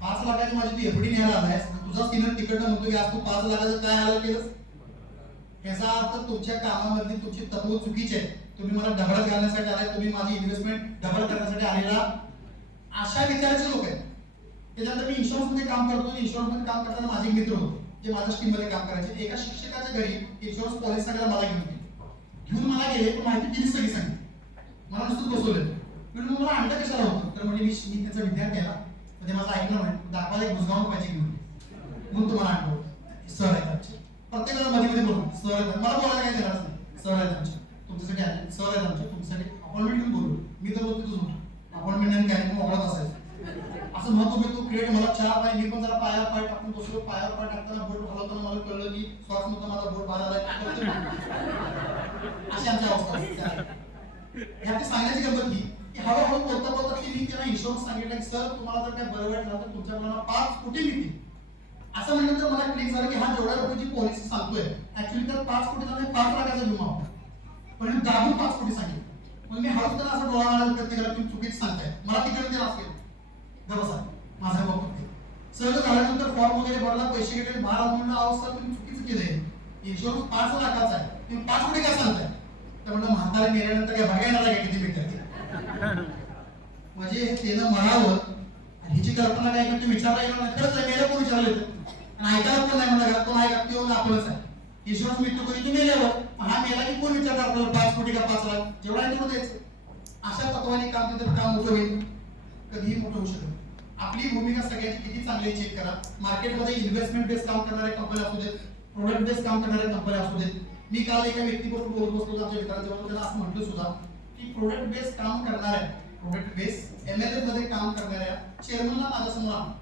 5 लाखाची माझी तू एफडी न्यायला आलायस, तुझा सिनियर तिकडनं म्हणतो की आज तू 5 लाखाचं काय आलं केलंस. याचा अर्थ तुमच्या कामामधली तुमची तत्व चुकीची आहे. तुम्ही मला ढबळत घालण्यासाठी आलाय, तुम्ही माझी इन्व्हेस्टमेंट डबल करण्यासाठी आलेला, अशा विचाराचे लोक आहेत. त्याच्यानंतर मी इन्शुरन्स मध्ये काम करतो. इन्शुरन्स मध्ये काम करताना माझे मित्र होते जे माझ्या टीम मध्ये काम करायचे. एका शिक्षकाच्या घरी इन्शुरन्स पॉलिसी सांगायला मला घेऊन मला गेले, पण माहिती दिली सगळी सांगितली. मला नुसतं बसवलं. म्हणून मला आणलं कशाला होतं, तर म्हणजे मी त्याचा विद्यार्थी आहे ना, म्हणजे माझं ऐकलं म्हणजे दाखवायला एक बुजगावून पाहिजे घेऊन, म्हणून तुम्हाला आणलं. सर आहेत आमचे, प्रत्येकाला मध्ये मध्ये बोलू, सर आहेत, मला बोलायला काय देणार नाही. सर आहेत आमचे, तुमच्यासाठी आले, सर आहेत आमचे, तुमच्यासाठी अपॉइंटमेंट घेऊन बोलू. मी तर बोलतो तुझं अपॉइंटमेंट नाही, काय मोकळत असायचं असं महत्व मी तू क्रिएट. मला चहा पाय, मी पण जरा पायावर पाय टाकून बसलो. पायावर पाय टाकताना बोट हलवताना मला कळलं की श्वास नव्हता माझा, बोट बाहेर आला. अशी आमची अवस्था ह्या ते सांगण्याची गंमत की हळूहळू बोलता बोलता की मी त्यांना इन्शुरन्स सांगितलं की सर तुम्हाला जर काय बरं वाटलं तर तुमच्या मुलांना 5 कोटी मिळतील. असं म्हणल्यानंतर मला क्लिक झालं की हा जेवढ्या रुपयाची पॉलिसी सांगतोय ऍक्च्युअली तर 5 कोटीचा नाही 5 लाखाचा विमा होता, पण मी दाबून 5 कोटी सांगितलं. मग मी हळूच त्यांना असं डोळा मारायला प्रयत्न केला, तुम्ही चुकीच सांगताय, मला तिकडे ते असेल गबसा माझा बाबत सगळं झाल्यानंतर फॉर्म वगैरे भरला, पैसे घेतले, बाहेर म्हणलं अवस्था तुम्ही चुकीचं केलंय, इन्शुरन्स 5 लाखाचा आहे, तुम्ही 5 कोटी काय सांगताय. तर म्हणलं म्हातारे मेल्यानंतर काय बघायला काय किती भेटतात. म्हणजे त्यानं म्हणावं आणि हिची कल्पना काय करते विचारला येणार नाही. खरंच आहे, मेल्या कोण विचारलं आणि ऐकायला पण नाही म्हणलं, तो ऐका तो आपणच आहे. इन्शुरन्स मिळतो कधी तुम्ही मेल्यावर, हा मेला की कोण विचारणार आपल्याला 5 कोटी का 5 लाख, जेवढा आहे तेवढं द्यायचं. अशा तत्वाने काम केलं तर काम मोठं होईल, कधीही मोठं होऊ शकत. आपली भूमिका सगळ्यांची किती चांगली चेक करा. मार्केटमध्ये इन्व्हेस्टमेंट बेस्ड काम करणारे कंपन्या असू देत, प्रोडक्ट बेस्ड काम करणारे कंपन्या असू देत. मी काल एका व्यक्तीबरोबर बोलत बसलो, आमच्या मित्रांजवळ, त्याला असं म्हटलं सुद्धा की प्रोडक्ट बेस्ड काम करणाऱ्या, प्रोडक्ट बेस्ड एमएलए मध्ये काम करणाऱ्या चेअरमनला माझ्यासमोर आणलं,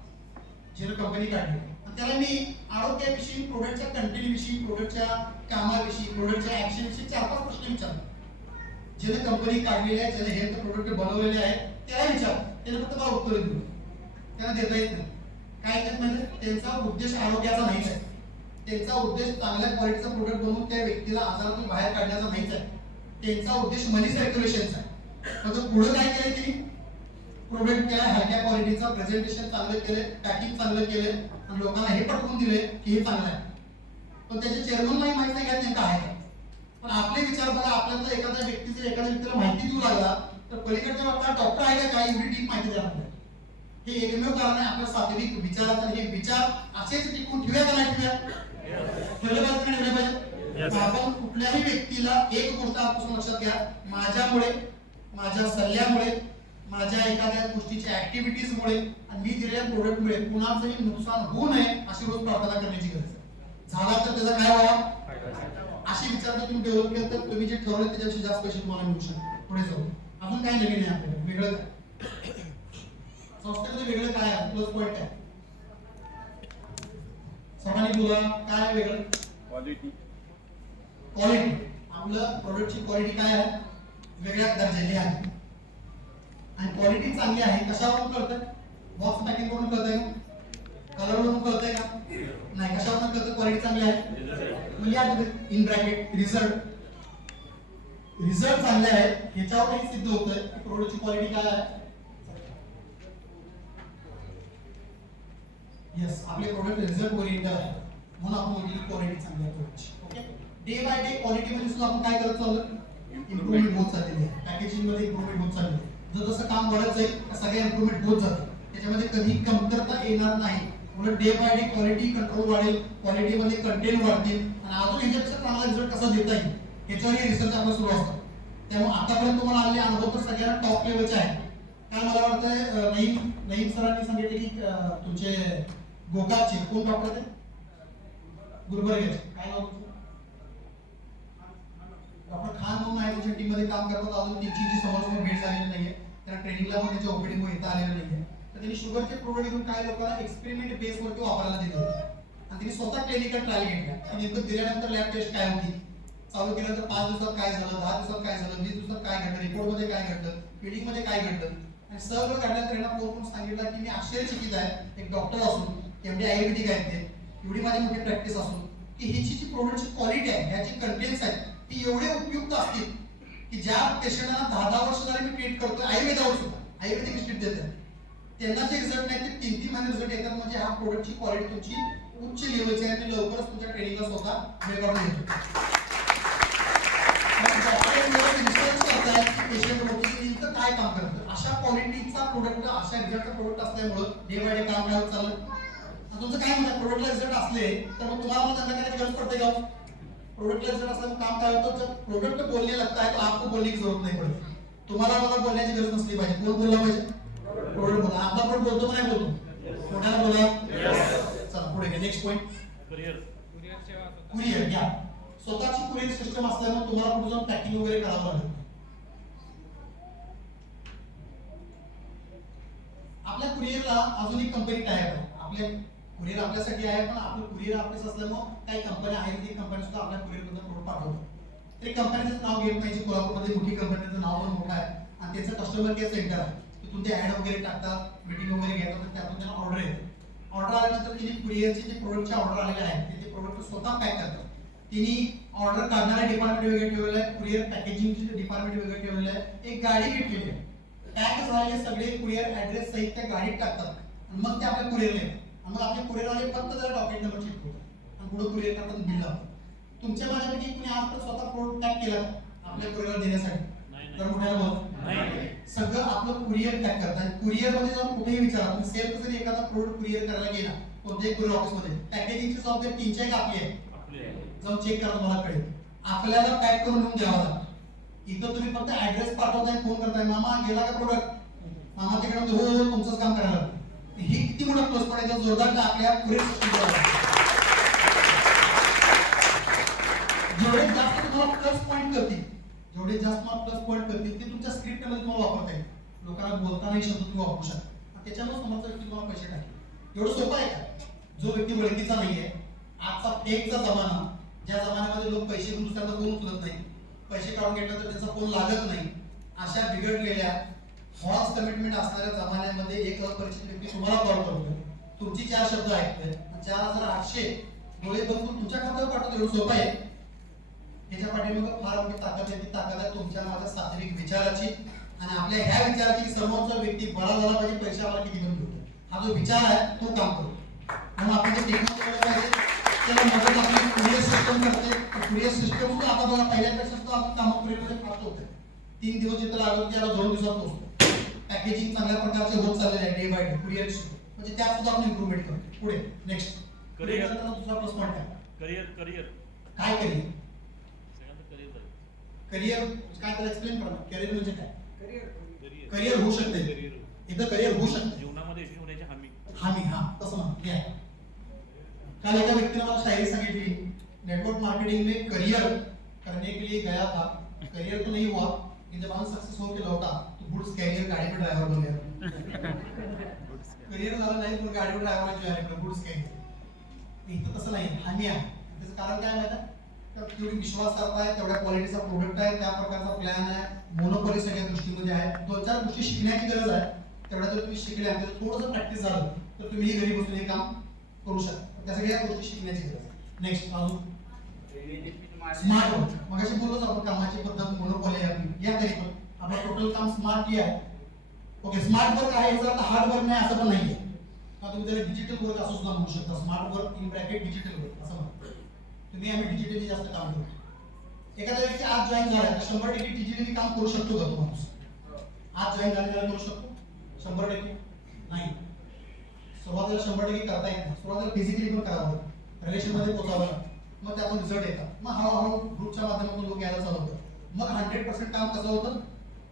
जे कंपनी काढली. त्याला मी आरोग्याविषयी, प्रोडक्टच्या कंटेंटविषयी, प्रोडक्टच्या कामाविषयी, प्रोडक्टच्या ऍक्शनविषयी 4-5 प्रश्न विचारले. ज्याने कंपनी काढलेली आहे, ज्याने हेल्थ प्रोडक्ट बनवलेले आहेत, त्याला विचार, त्याने फक्त मला उत्तर दिलं, त्यांना देता येत नाही. काय येत म्हणजे त्यांचा उद्देश आरोग्याचा नाहीच आहे, त्यांचा उद्देश चांगल्या क्वालिटीचा प्रोडक्ट बनवून त्या व्यक्तीला आजारातून बाहेर काढण्याचा नाहीच आहे, त्यांचा उद्देश मनी सर्क्युलेशनचा आहे. मग पुढे काय केलं त्यांनी, प्रोडक्ट केला, हलक्या क्वालिटीचा, प्रेझेंटेशन चांगलं केले, पॅकिंग चांगलं केले आणि लोकांना हे पटवून दिले की हे चांगलं आहे. पण त्याचे चेअरमनलाही माहिती नाही का नेमकं आहे का. पण आपले विचार बघा, आपल्याला एखाद्या व्यक्तीला माहिती देऊ लागला तर पलीकडच्या आपला डॉक्टर आहे का काय एवढी डीप माहिती द्यायला लागते. हे एकमेव कारण आहे आपल्या सात्विक विचाराचा. हे विचार असेच टिकून ठेवूया का नाही ठेवूया, ठेवले पाहिजे का ठेवले पाहिजे. आपण कुठल्याही व्यक्तीला एक गोष्ट आपण लक्षात घ्या, माझ्यामुळे, माझ्या सल्ल्यामुळे, माझ्या एखाद्या गोष्टीच्या ऍक्टिव्हिटीजमुळे आणि मी दिलेल्या प्रोडक्टमुळे कुणाचंही नुकसान होऊ नये अशी रोज प्रार्थना करण्याची गरज आहे. झाला तर त्याचा काय व्हावा, अशी विचार जर तुम्ही डेव्हलप केलं तर तुम्ही जे ठरवले त्याच्यापेक्षा जास्त पैसे तुम्हाला मिळू शकतात. पुढे जाऊ अजून काय नवीन आहे आपल्याकडे वेगळं काय, संस्थेमध्ये वेगळं काय आहे, प्लस पॉईंट आहे सर्वांनी बोला, काय वेगळं. क्वालिटी, क्वालिटी, आपलं प्रोडक्टची क्वालिटी काय आहे, वेगळ्या दर्जाची आहे. आणि क्वालिटी चांगली आहे कशावरून कळतं, बॉक्स पॅकिंग करून कळतंय का? कलर वरून कळतंय का? नाही. कशावरून कळतं क्वालिटी चांगली आहे? मग लिहा इन ब्रॅकेट रिझल्ट चांगले आहेत याच्यावरही सिद्ध होतंय की प्रोडक्टची क्वालिटी काय आहे. यस, आपले प्रोडक्ट रिझल्ट ओरिएंटेड आहे म्हणून आपण म्हणतो क्वालिटी चांगली आहे प्रोडक्टची. Okay. Day by day quality मध्ये सुद्धा आपण काय करत चाललोय? इम्प्रूव्हमेंट होत चाललेली आहे. पॅकेजिंग मध्ये इम्प्रूव्हमेंट होत चालली आहे. जसं काम वाढत जाईल सगळ्या इम्प्रूव्हमेंट होत जाते. त्याच्यामध्ये कधी कमतरता येणार नाही. उलट day by day quality control वाढेल, क्वालिटी मध्ये कंटेंट वाढतील आणि अजून ह्याच्यापेक्षा चांगला रिझल्ट कसा देता येईल याच्यावर रिसर्च आपला सुरू असतो. त्यामुळे आतापर्यंत तुम्हाला आलेले अनुभव तर सगळ्यांना टॉप लेवलचे आहे. काय मला वाटतंय नईम सरांनी सांगितले की तुमचे गोकाकचे कोण डॉक्टर ते गुलबर्ग्याचे काय नाव तुमचं? डॉक्टर खान म्हणून आहे तुमच्या टीम मध्ये काम करतात. अजून त्यांची समोर भेट झालेली नाहीये. त्यांना ट्रेनिंगला पण त्याच्या ओपीडी मुळे येता आलेलं नाहीये. तर त्यांनी शुगरचे प्रोडक्ट घेऊन काय लोकांना एक्सपेरिमेंट बेस वरती वापरायला दिले होते आणि त्यांनी स्वतः क्लिनिकल ट्रायल घेतल्या. आणि नेमकं दिल्यानंतर लॅब टेस्ट काय होती, चालू केल्यानंतर 5 दिवसात काय झालं, 10 दिवसात काय झालं, 20 दिवसात काय घडलं, रिपोर्ट मध्ये काय घडलं, फीडिंग मध्ये काय घडलं आणि सगळं घडल्यानंतर यांना फोन करून सांगितलं की मी आश्चर्यचकित आहे एक डॉक्टर असून एवढे आयुर्वेदिक आहेत ते एवढी माझी मोठी प्रॅक्टिस असून की ह्याची जी प्रोडक्टची क्वालिटी आहे ह्याची कंटेंट्स आहेत ती एवढे उपयुक्त असतील की ज्या पेशंटांना 10 वर्ष झाले मी ट्रीट करतोय आयुर्वेदावर सुद्धा आयुर्वेदिक ट्रीट देतात त्यांना जे रिझल्ट नाही ते 3-3 महिने रिझल्ट येतात. म्हणजे हा प्रोडक्टची क्वालिटी तुमची उच्च लेवलची आहे आणि लवकरच तुमच्या ट्रेनिंगला स्वतः वेगळं येतो. रिसर्च करताय पेशंट वरती इथं काय काम करतं अशा क्वालिटीचा प्रोडक्ट अशा रिझल्टचा प्रोडक्ट असल्यामुळं डे बाय डे काम काय होत चाललं. तुमचं काय म्हणतात प्रोडक्टला रिझल्ट असले तर मग तुम्हाला धंदा करायची गरज पडते का? प्रोडक्टला रिझल्ट असल्यामुळे काम काय होतं जर प्रोडक्ट बोलने लगता है तो आपको बोलने की जरूरत नाही पडत. तुम्हाला मला बोलण्याची गरज नसली पाहिजे. कोण बोलला पाहिजे? प्रोडक्ट बोला. आपला पण बोलतो का नाही बोलतो? कोणाला बोला? चला पुढे घ्या. नेक्स्ट पॉइंट कुरिअर घ्या. स्वतःची कुरिअर सिस्टम असल्यामुळे तुम्हाला पुढे जाऊन पॅकिंग वगैरे करावं लागेल. आपल्या कुरिअरला अजून एक कंपनी टाय आहे. आपल्या कुरिअर आपल्यासाठी आहे पण आपलं कुरिअर ऑफिस असल्यामुळे काही कंपन्या आहेत ती कंपनी सुद्धा आपल्या कुरिअरमधून प्रोडक्ट पाठवतात. तरी कंपनीचं नाव घेत नाही. कोल्हापूरमध्ये मोठी कंपनीचं नाव पण मोठं आहे आणि त्यांचं कस्टमर केअर सेंटर आहे. तुमचे ऍड वगैरे टाकतात, मीटिंग वगैरे घेतात आणि त्यातून त्यांना ऑर्डर येते. ऑर्डर आल्यानंतर तिने कुरिअरचे जे प्रोडक्टचे ऑर्डर आलेले आहेत ते प्रोडक्ट स्वतः पॅक करतात. तिने ऑर्डर काढणारा डिपार्टमेंट वेगळं ठेवलेलं आहे, कुरिअर पॅकेजिंगचे डिपार्टमेंट वेगळं ठेवलेलं आहे. एक गाडी घेतलेली आहे. पॅक झालेले सगळे कुरिअर ऍड्रेस सहित त्या गाडीत टाकतात आणि मग ते आपल्या कुरिअरला येतात. आणि मग आपले कुरिअरवाले फक्त जरा डॉक्युमेंट नंबर चेक करतात आणि पुढे कुरिअर करतात बिल लावतात. तुमच्या माझ्यापैकी कुणी आज पण स्वतः प्रोडक्ट पॅक केला आपल्या कुरिअरला देण्यासाठी? तर मोठ्याला बोल. सगळं आपलं कुरिअर पॅक करतात आणि कुरिअर मध्ये जाऊन कुठेही विचारा तुम्ही सेल्फ जरी एखादा प्रोडक्ट कुरिअर करायला गेला कोणत्याही कुरिअर ऑफिस मध्ये पॅकेजिंगची जबाबदारी 3-4 आपली आहे. जाऊन चेक करा तुम्हाला कळेल. आपल्याला पॅक करून घेऊन द्यावा लागतो. इथं तुम्ही फक्त ऍड्रेस पाठवताय फोन करताय मामा गेला का प्रोडक्ट मामा तिकडे हो तुमचंच काम करायला लागतं. ही किती मोठा प्लस पॉइंट आहे जोरदार आपल्या कुरिअर सिस्टमला. जेवढे जास्त तुम्हाला प्लस पॉइंट करतील जेवढे जास्त तुम्हाला प्लस पॉइंट करतील ते तुमच्या स्क्रिप्ट मध्ये तुम्हाला वापरता येईल. लोकांना बोलतानाही शब्द तुम्ही वापरू शकता. त्याच्यामुळे समोरचा व्यक्ती तुम्हाला पैसे टाकेल. एवढं सोपं आहे का? जो व्यक्ती ओळखीचा नाहीये आजचा फेकचा जमाना ज्या जमान्यामध्ये लोक पैसे घेऊन दुसऱ्यांचा फोन उचलत नाही पैसे काढून घेतलं तर त्यांचा फोन लागत नाही अशा बिघडलेल्या फॉल्स कमिटमेंट असणाऱ्या जमान्यामध्ये एक अपरिचित व्यक्ती तुम्हाला कॉल करतोय तुमची 4 शब्द ऐकतोय 4,800 डोळे बघून तुमच्या खात्यावर पाठवतो. एवढं सोपं आहे. याच्या पाठीमागे फार मोठी ताकद आहे. ती ताकद आहे तुमच्या माझ्या सात्विक विचाराची आणि आपल्या ह्या विचाराची समोरचा व्यक्ती बळा झाला पाहिजे पैसे आम्हाला किती पण घेतो. हा जो विचार आहे तो काम करतो. म्हणून आपण जे टेक्नॉलॉजी पाहिजे त्याला मदत आपली कुरिअर सिस्टम करते. कुरिअर सिस्टम सुद्धा आता बघा पहिल्यापेक्षा सुद्धा आपण कामं कुरिअरमध्ये फास्ट होते. 3 दिवस जिथं लागत त्याला 2 दिवसात पोहोचतो. पॅकेजिंग चांगल्या प्रकारचे होत चाललेले आहे डे बाय डे कुरिअर म्हणजे त्यात सुद्धा आपण इम्प्रूव्हमेंट करतो. पुढे नेक्स्ट करिअर दुसरा प्लस पॉइंट आहे करिअर काय करिअर करिअर काय त्याला एक्सप्लेन करा. करिअर म्हणजे काय? करिअर होऊ शकते इथं करिअर होऊ शकते जीवनामध्ये यशस्वी होण्याची हमी हा तसं म्हणा. काल एका व्यक्तीने मला शायरी सांगितली नेटवर्क मार्केटिंग में करियर करने के लिए गया था करियर तो नहीं हुआ कि जब हम सक्सेस हो के लौटा तो गुड्स कैरियर गाड़ी पे ड्राइवर बन गया. करियर झालं नाही पण गाडीवर ड्रायव्हर जो आहे गुड्स कैरियर इथं तसं नाही हमी आहे. त्याचं कारण काय माहिती आहे तेवढी विश्वासार्हता आहे तेवढ्या क्वालिटीचा प्रोडक्ट आहे त्या प्रकारचा प्लॅन आहे मोनोपॉली सगळ्या गोष्टींमध्ये आहे. 2-4 गोष्टी शिकण्याची गरज आहे तेवढा जर तुम्ही शिकले आणि थोडंसं प्रॅक्टिस झालं तर तुम्ही घरी बसून हे काम करू शकता. त्या सगळ्या गोष्टी शिकण्याची गरज आहे. नेक्स्ट अजून स्मार्ट वर्क. मगाशी बोललोच आपण कामाची पद्धत मोनोपॉली आहे आपली. या तरी पण आपलं टोटल काम स्मार्ट आहे. ओके, स्मार्ट वर्क आहे याचा अर्थ हार्ड वर्क नाही असं पण नाहीये. तुम्ही त्याला डिजिटल वर्क असं सुद्धा म्हणू शकता. Smart work in bracket digital work असं म्हणतो. तुम्ही आम्ही डिजिटली जास्त काम करतो. एखादा व्यक्ती आज जॉईन झाला तर 100% डिजिटली काम करू शकतो का तो माणूस? आज जॉईन झालेला करू शकतो? 100% नाही. सुरुवातीला 100% करता येत नाही. सुरुवातीला फिजिकली पण करावं लागतं, रिलेशन मध्ये पोहोचावं लागतं, मग त्यातून रिझल्ट येतात. मग हळूहळू ग्रुपच्या माध्यमातून लोक यायला चालू होतात. मग 100% काम कसं होतं?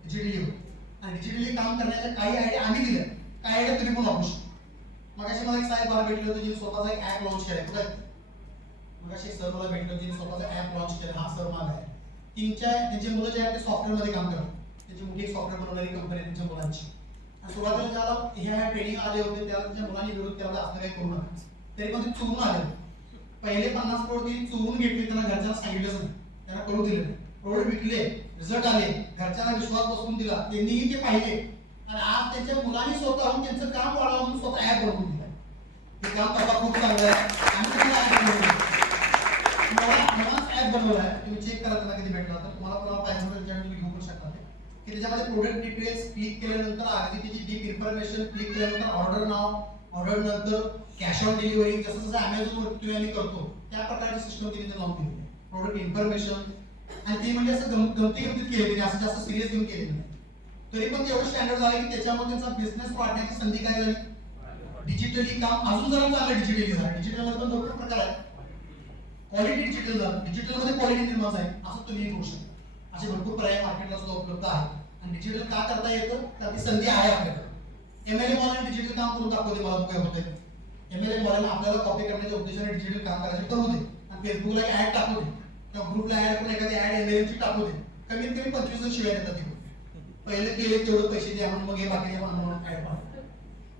डिजिटली होतं. आणि डिजिटली काम करण्याच्या काही आयडिया आम्ही दिल्या, काही आयडिया तुम्ही पण वापरू शकता. मगाशी मला एक साहेब बाहेर भेटले होते जिने स्वतःचा एक ऍप लॉन्च केलाय. कुठे? मगाशी सर मला भेटले जिने स्वतःचा ऍप लॉन्च केला. हा सर माझा आहे. त्यांचे मुलं जे आहेत ते सॉफ्टवेअर मध्ये काम करतात. त्याची मोठी एक सॉफ्टवेअर बनवणारी कंपनी आहे त्यांच्या मुलांची. आणि सुरुवातीला ज्याला ह्या ट्रेनिंग आले होते त्याला त्यांच्या मुलांनी विरोध केला असं काही करू नका. तरी पण ते चोरून आले. पहिले 50 करोड ती चोरून घेतली. त्यांना घरच्यांना सांगितलंच नाही, त्यांना कळू दिलं नाही. प्रोडक्ट विकले, रिझल्ट आले, घरच्यांना विश्वास बसवून दिला, त्यांनीही ते पाहिले आणि आज त्यांच्या मुलांनी स्वतःहून त्यांचं काम वाढवून म्हणून स्वतः ऍप बनवून दिलं. ते काम करता खूप चांगलं आहे. आम्ही तुम्हाला ऍप बनवलं. ऍप बनवलं आहे. तुम्ही चेक करा त्यांना कधी भेटला तर तुम्हाला कोणाला पाहिजे असेल तर तुम्ही घेऊ शकता. की त्याच्यामध्ये प्रोडक्ट डिटेल्स क्लिक केल्यानंतर अगदी त्याची डीप इन्फॉर्मेशन क्लिक केल्यानंतर ऑर्डर नाव, ऑर्डर नंतर कॅश ऑन डिलिव्हरी जसं जसं Amazon वर तुम्ही आम्ही करतो त्या प्रकारची सिस्टम तिथे लावून दिली आहे. प्रोडक्ट इन्फॉर्मेशन आणि ते म्हणजे असं गमतीगमतीत केले, असं जास्त सिरियस घेऊन केले नाही. तरी पण तेवढं स्टँडर्ड झालं की त्याच्यामध्ये त्यांचा बिझनेस वाढण्याची संधी काय झाली? डिजिटली काम अजून जरा चांगलं डिजिटली झालं. डिजिटल मध्ये पण भरपूर प्रकार आहेत. क्वालिटी डिजिटल झालं, डिजिटल मध्ये क्वालिटी निर्माण झाली असं तुम्ही करू शकता. असे भरपूर पर्याय मार्केटला सुद्धा उपलब्ध आहेत. आणि डिजिटल का करता येतं तर ती संधी आहे आपल्याकडे. MLA मॉडेल डिजिटल काम करून दाखवते. मला काय होतंय MLA मॉडेल आपल्याला कॉपी करण्याच्या उद्देशाने डिजिटल काम करायचे करू दे आणि फेसबुकला एक ऍड टाकू दे किंवा ग्रुपला ऍड करून एखादी ऍड MLA ची टाकू दे. कमीत कमी 25 शिवाय देतात ते. पहिले केले तेवढे पैसे द्या म्हणून मग हे बाकीचे पण ऍड पाठवा.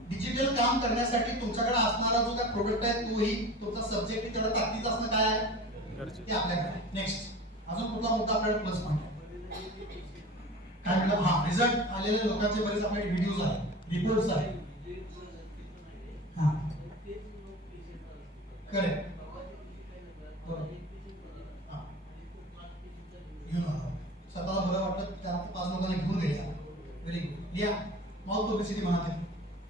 डिजिटल काम करण्यासाठी तुमच्याकडे असणारा जो काय प्रोडक्ट आहे तोही तुमचा सब्जेक्ट तेवढा ताकदीचा असणं काय आहे ते आपल्याकडे. नेक्स्ट अजून कुठला मुद्दा आपल्याला प्लस पॉईंट काय म्हटलं? हा, रिझल्ट आलेल्या लोकांचे बरेच आपले व्हिडिओज आहेत, रिपोर्ट्स आहेत. हा करेक्ट. घेऊन आला स्वतःला बरं वाटतं त्या 5 लोकांना घेऊन गेले. Very good. लिहा माउथ पब्लिसिटी म्हणा.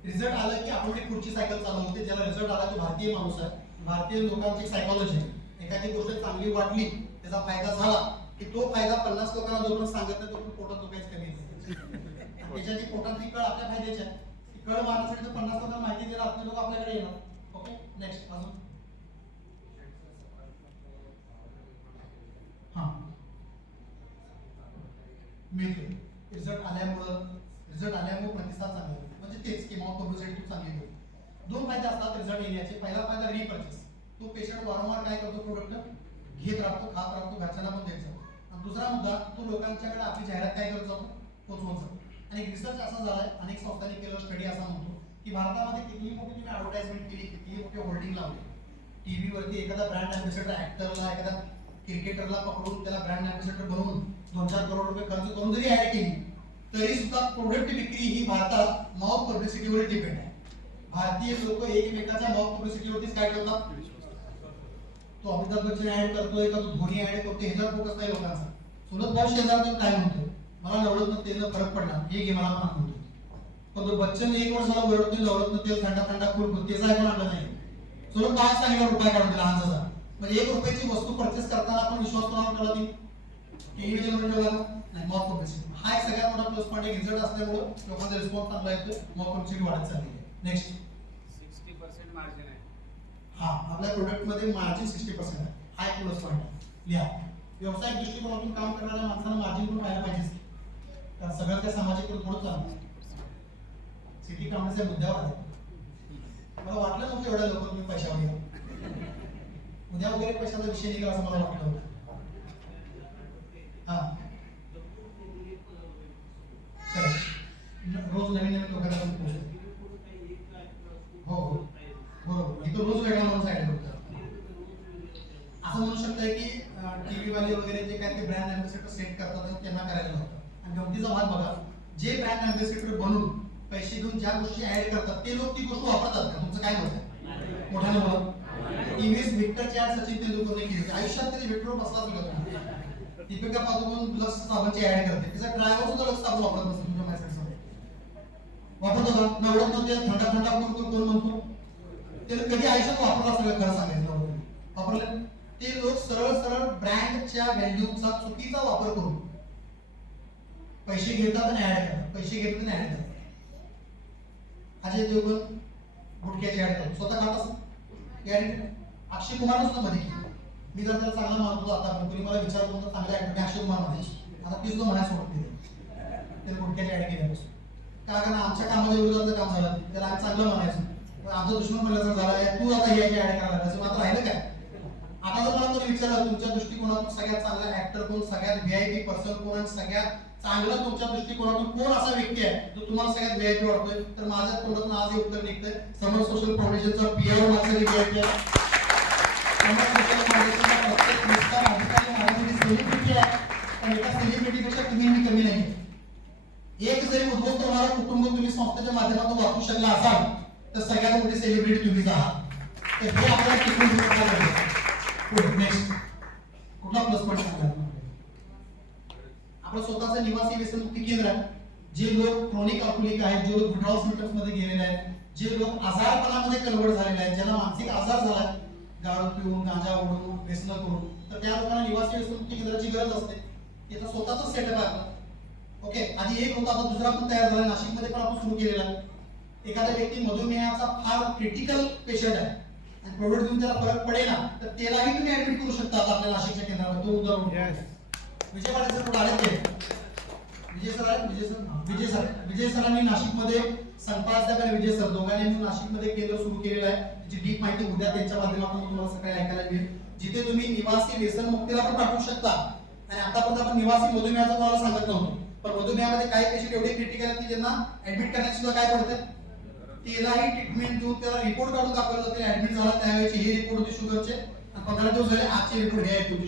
रिझल्ट आला की आपण एक पुढची सायकल चालू होते. ज्याला रिझल्ट आला तो भारतीय माणूस आहे. भारतीय लोकांची सायकॉलॉजी आहे. एखादी गोष्ट चांगली वाटली, त्याचा फायदा झाला की तो फायदा 50 लोकांना जोपर्यंत सांगत नाही तोपर्यंत पोटात दुखायचं कमी येतं. त्याच्या ती पोटातली कळ आपल्या फायद्याची आहे. ती कळ मारण्यासाठी तर 50 लोकांना माहिती द्यायला आपले लोक आपल्याकडे येणार. ओके, नेक्स्ट अजून हा मिळते. रिझल्ट आल्यामुळे प्रतिसाद चांगला म्हणजे तेच की माउथ पब्लिसिटी खूप चांगली होती. 2 फायदे असतात रिझल्ट येण्याचे. पहिला फायदा रिपर्चेस. तो पेशंट वारंवार काय करतो? प्रोडक्ट घेत राहतो, खात राहतो, घरच्यांना पण द्यायचं. आणि दुसरा मुद्दा, तो लोकांच्याकडे आपली जाहिरात काय करत जातो? पोहोचवत जातो. आणि रिसर्च असा झालाय, अनेक संस्थांनी केलेला स्टडी असा म्हणतो की भारतामध्ये कितीही मोठी तुम्ही ऍडव्हर्टाइजमेंट केली, कितीही मोठे होर्डिंग लावले, टीव्ही वरती एखादा ब्रँड अँबॅसेडर ऍक्टरला, एखादा क्रिकेटरला पकडून त्याला ब्रँड अँबॅसेडर बनवून 2-4 करोड रुपये खर्च करून जरी ऍड केली तरी सुद्धा प्रोडक्ट विक्री ही भारतात माउथ पब्लिसिटीवर डिपेंड आहे. भारतीय लोक एकमेकाच्या माउथ पब्लिसिटीवरतीच काय करतात? तो अमिताभ बच्चन ऍड करतोय का तो धोनी ऍड करतोय ह्याच्यावर फोकस नाही लोकांचा. सुरत भाऊ शेजारचं काय म्हणतोय? मला नवरत्न तेल फरक पडला, हे घे मला पण म्हणतो. पण तो बच्चन 1 वर्षाला ओरडतोय नवरत्न तेल थंडा थंडा खूप त्याचा ऐकून आणलं नाही. सुरत 5 सांगितलं रुपये काढून दिला अंदाजा. म्हणजे 1 रुपयाची वस्तू परचेस करताना आपण विश्वास कोणावर ठेवला? ती टेलिव्हिजनवर ठेवला नाही, माउथ पब्लिसिटी. हा एक सगळ्यात मोठा प्लस पॉईंट. रिझल्ट असल्यामुळे लोकांचा रिस्पॉन्स चांगला येतो, माउथ पब्लिसिटी वाढत चालली आहे. नेक्स्ट 60% मार्जिन आहे. हा, आपल्या प्रोडक्ट मध्ये मार्जिन 60% आहे. हा एक प्लस पॉईंट आहे. लिहा. व्यावसायिक दृष्टिकोनातून काम करणाऱ्या माणसाला मार्जिन पण पाहायला पाहिजे. कारण सगळं त्या सामाजिक थोडं चालतं. सिटी कामाच्या मुद्द्यावर आहे. मला वाटलं नव्हतं एवढ्या लोक तुम्ही पैशावर घ्या. उद्या वगैरे पैशाचा विषय निघाला असं मला वाटलं होतं. हा, रोज नवीन लोकांना पण पोहोचतो. हो हो बरोबर. इथं रोज वेगळा माणूस ऍड करतो. असं म्हणू शकताय की टीव्ही वाले वगैरे जे काय ते ब्रँड अँबॅसेडर सेट करतात त्यांना करायला लागतं. आणि गमतीचा भाग बघा, जे ब्रँड अँबॅसेडर बनून पैसे घेऊन ज्या गोष्टी ऍड करतात ते लोक ती गोष्ट वापरतात का? तुमचं काय मत आहे? मोठ्याने बोला. टीव्हीएस व्हिक्टरची ऍड सचिन तेंडुलकरने केली. आयुष्यात त्याने व्हिक्टर बसलाच नव्हता. दीपिका पादुकोण लक्स साबणची ऍड करते. तिचा ड्रायव्हर सुद्धा लक्स साबण वापरत नसतो. तुमच्या माहितीसाठी वापरतो का? नवडत नव्हते थंडा थंडा कोण म्हणतो? त्याला कधी आयुष्यात वापरला असेल खरं सांगायचं वापरलं? ते लोक सरळ सरळ ब्रँडच्या व्हॅल्यूचा चुकीचा वापर करून पैसे घेतात आणि ऍड करतात. पैसे घेतात आणि ऍड करतात. अजय देवगण गुटख्याची ऍड करतो. स्वतः खात असं गॅरेंटी. अक्षय कुमार सुद्धा मध्ये मी जर त्याला चांगला मानतो आता पण कोणी मला विचारतो तर चांगला ऍक्टर मी अक्षय कुमार म्हणायची. आता तीच तो म्हणायला सोडत नाही. त्याने गुटख्याची ऍड केल्यापासून का? कारण आमच्या कामाच्या विरोधातलं काम झालं त्याला आम्ही चांगलं म्हणायचं. आमचा दुश्मन म्हणल्याचं झाला तू आता याची ऍड करायला त्याचं मात्र राहिलं काय? आता जर मला कोणी विचारलं तुमच्या दृष्टिकोनातून सगळ्यात चांगला ऍक्टर कोण, सगळ्यात व्हीआयपी पर्सन कोण आणि सगळ्यात चांगला तुमच्या दृष्टिकोनातून कोण असा व्यक्ती आहे जो तुम्हाला सगळ्यात व्हीआयपी वाटतोय, तर माझ्या तोंडातून आज हे उत्तर निघतंय समर सोशल फाउंडेशनचा पीआर माझा व्हीआयपी आहे. समर सोशल फाउंडेशनचा प्रत्येक विस्तार अधिकारी माझ्यासाठी सेलिब्रिटी आहे. पण एका सेलिब्रिटीपेक्षा तुम्ही मी कमी नाही. एक जरी उद्ध्वस्त होणारं कुटुंब तुम्ही संस्थेच्या माध्यमातून वापरू शकला असाल तर सगळ्यात मोठी सेलिब्रिटी तुम्हीच आहात. तर हे आपल्याला टिकून ठेवायला पाहिजे. नेक्स्ट कुठला प्लस पॉईंट सांगा? आपलं स्वतःचं निवासी व्यसनमुक्ती केंद्र आहे. जे लोक क्रोनिक अल्कोहोलिक आहेत, जे लोक विड्रॉल सिम्पटम्स मध्ये गेलेले आहेत, जे लोक आजारपणामध्ये कन्वर्ट झालेले आहेत, ज्यांना मानसिक आजार झाला दारू पिऊन गांजा ओढून व्यसन करून, तर त्या लोकांना निवासी व्यसनमुक्ती केंद्राची गरज असते. त्याचा स्वतःच सेटअप आहे आपला. ओके, आधी एक होता आता दुसरा पण तयार झाला. नाशिकमध्ये पण आपण सुरू केलेला आहे. एखादा व्यक्ती मधुमेहाचा फार क्रिटिकल पेशंट आहे आणि प्रोडक्ट देऊन त्याला फरक पडेल ना तर त्यालाही तुम्ही ऍडमिट करू शकता आपल्या नाशिकच्या केंद्रावर. तो उदाहरण विजय पाटील सर आले ते विजय सरांनी नाशिकमध्ये संपास साहेब आणि विजय सर दोघांनी मिळून नाशिकमध्ये केंद्र सुरू केलेलं आहे. त्याची डीप माहिती उद्या त्यांच्या माध्यमातून तुम्हाला सकाळी ऐकायला मिळेल. जिथे तुम्ही निवासी व्यसन मुक्तीला पण पाठवू शकता. आणि आतापर्यंत आपण निवासी मधुमेहाचं तुम्हाला सांगत नव्हतो, पण मधुमेहामध्ये काही पेशंट एवढे क्रिटिकल आहेत की ज्यांना ऍडमिट करण्याची सुद्धा काय पडतं, त्यालाही ट्रीटमेंट देऊन त्याला रिपोर्ट काढून दाखवला जाते ऍडमिट झाला त्यावेळेचे हे रिपोर्ट होते शुगरचे आणि 15 दिवस झाले आजचे रिपोर्ट हे आहेत तुमचे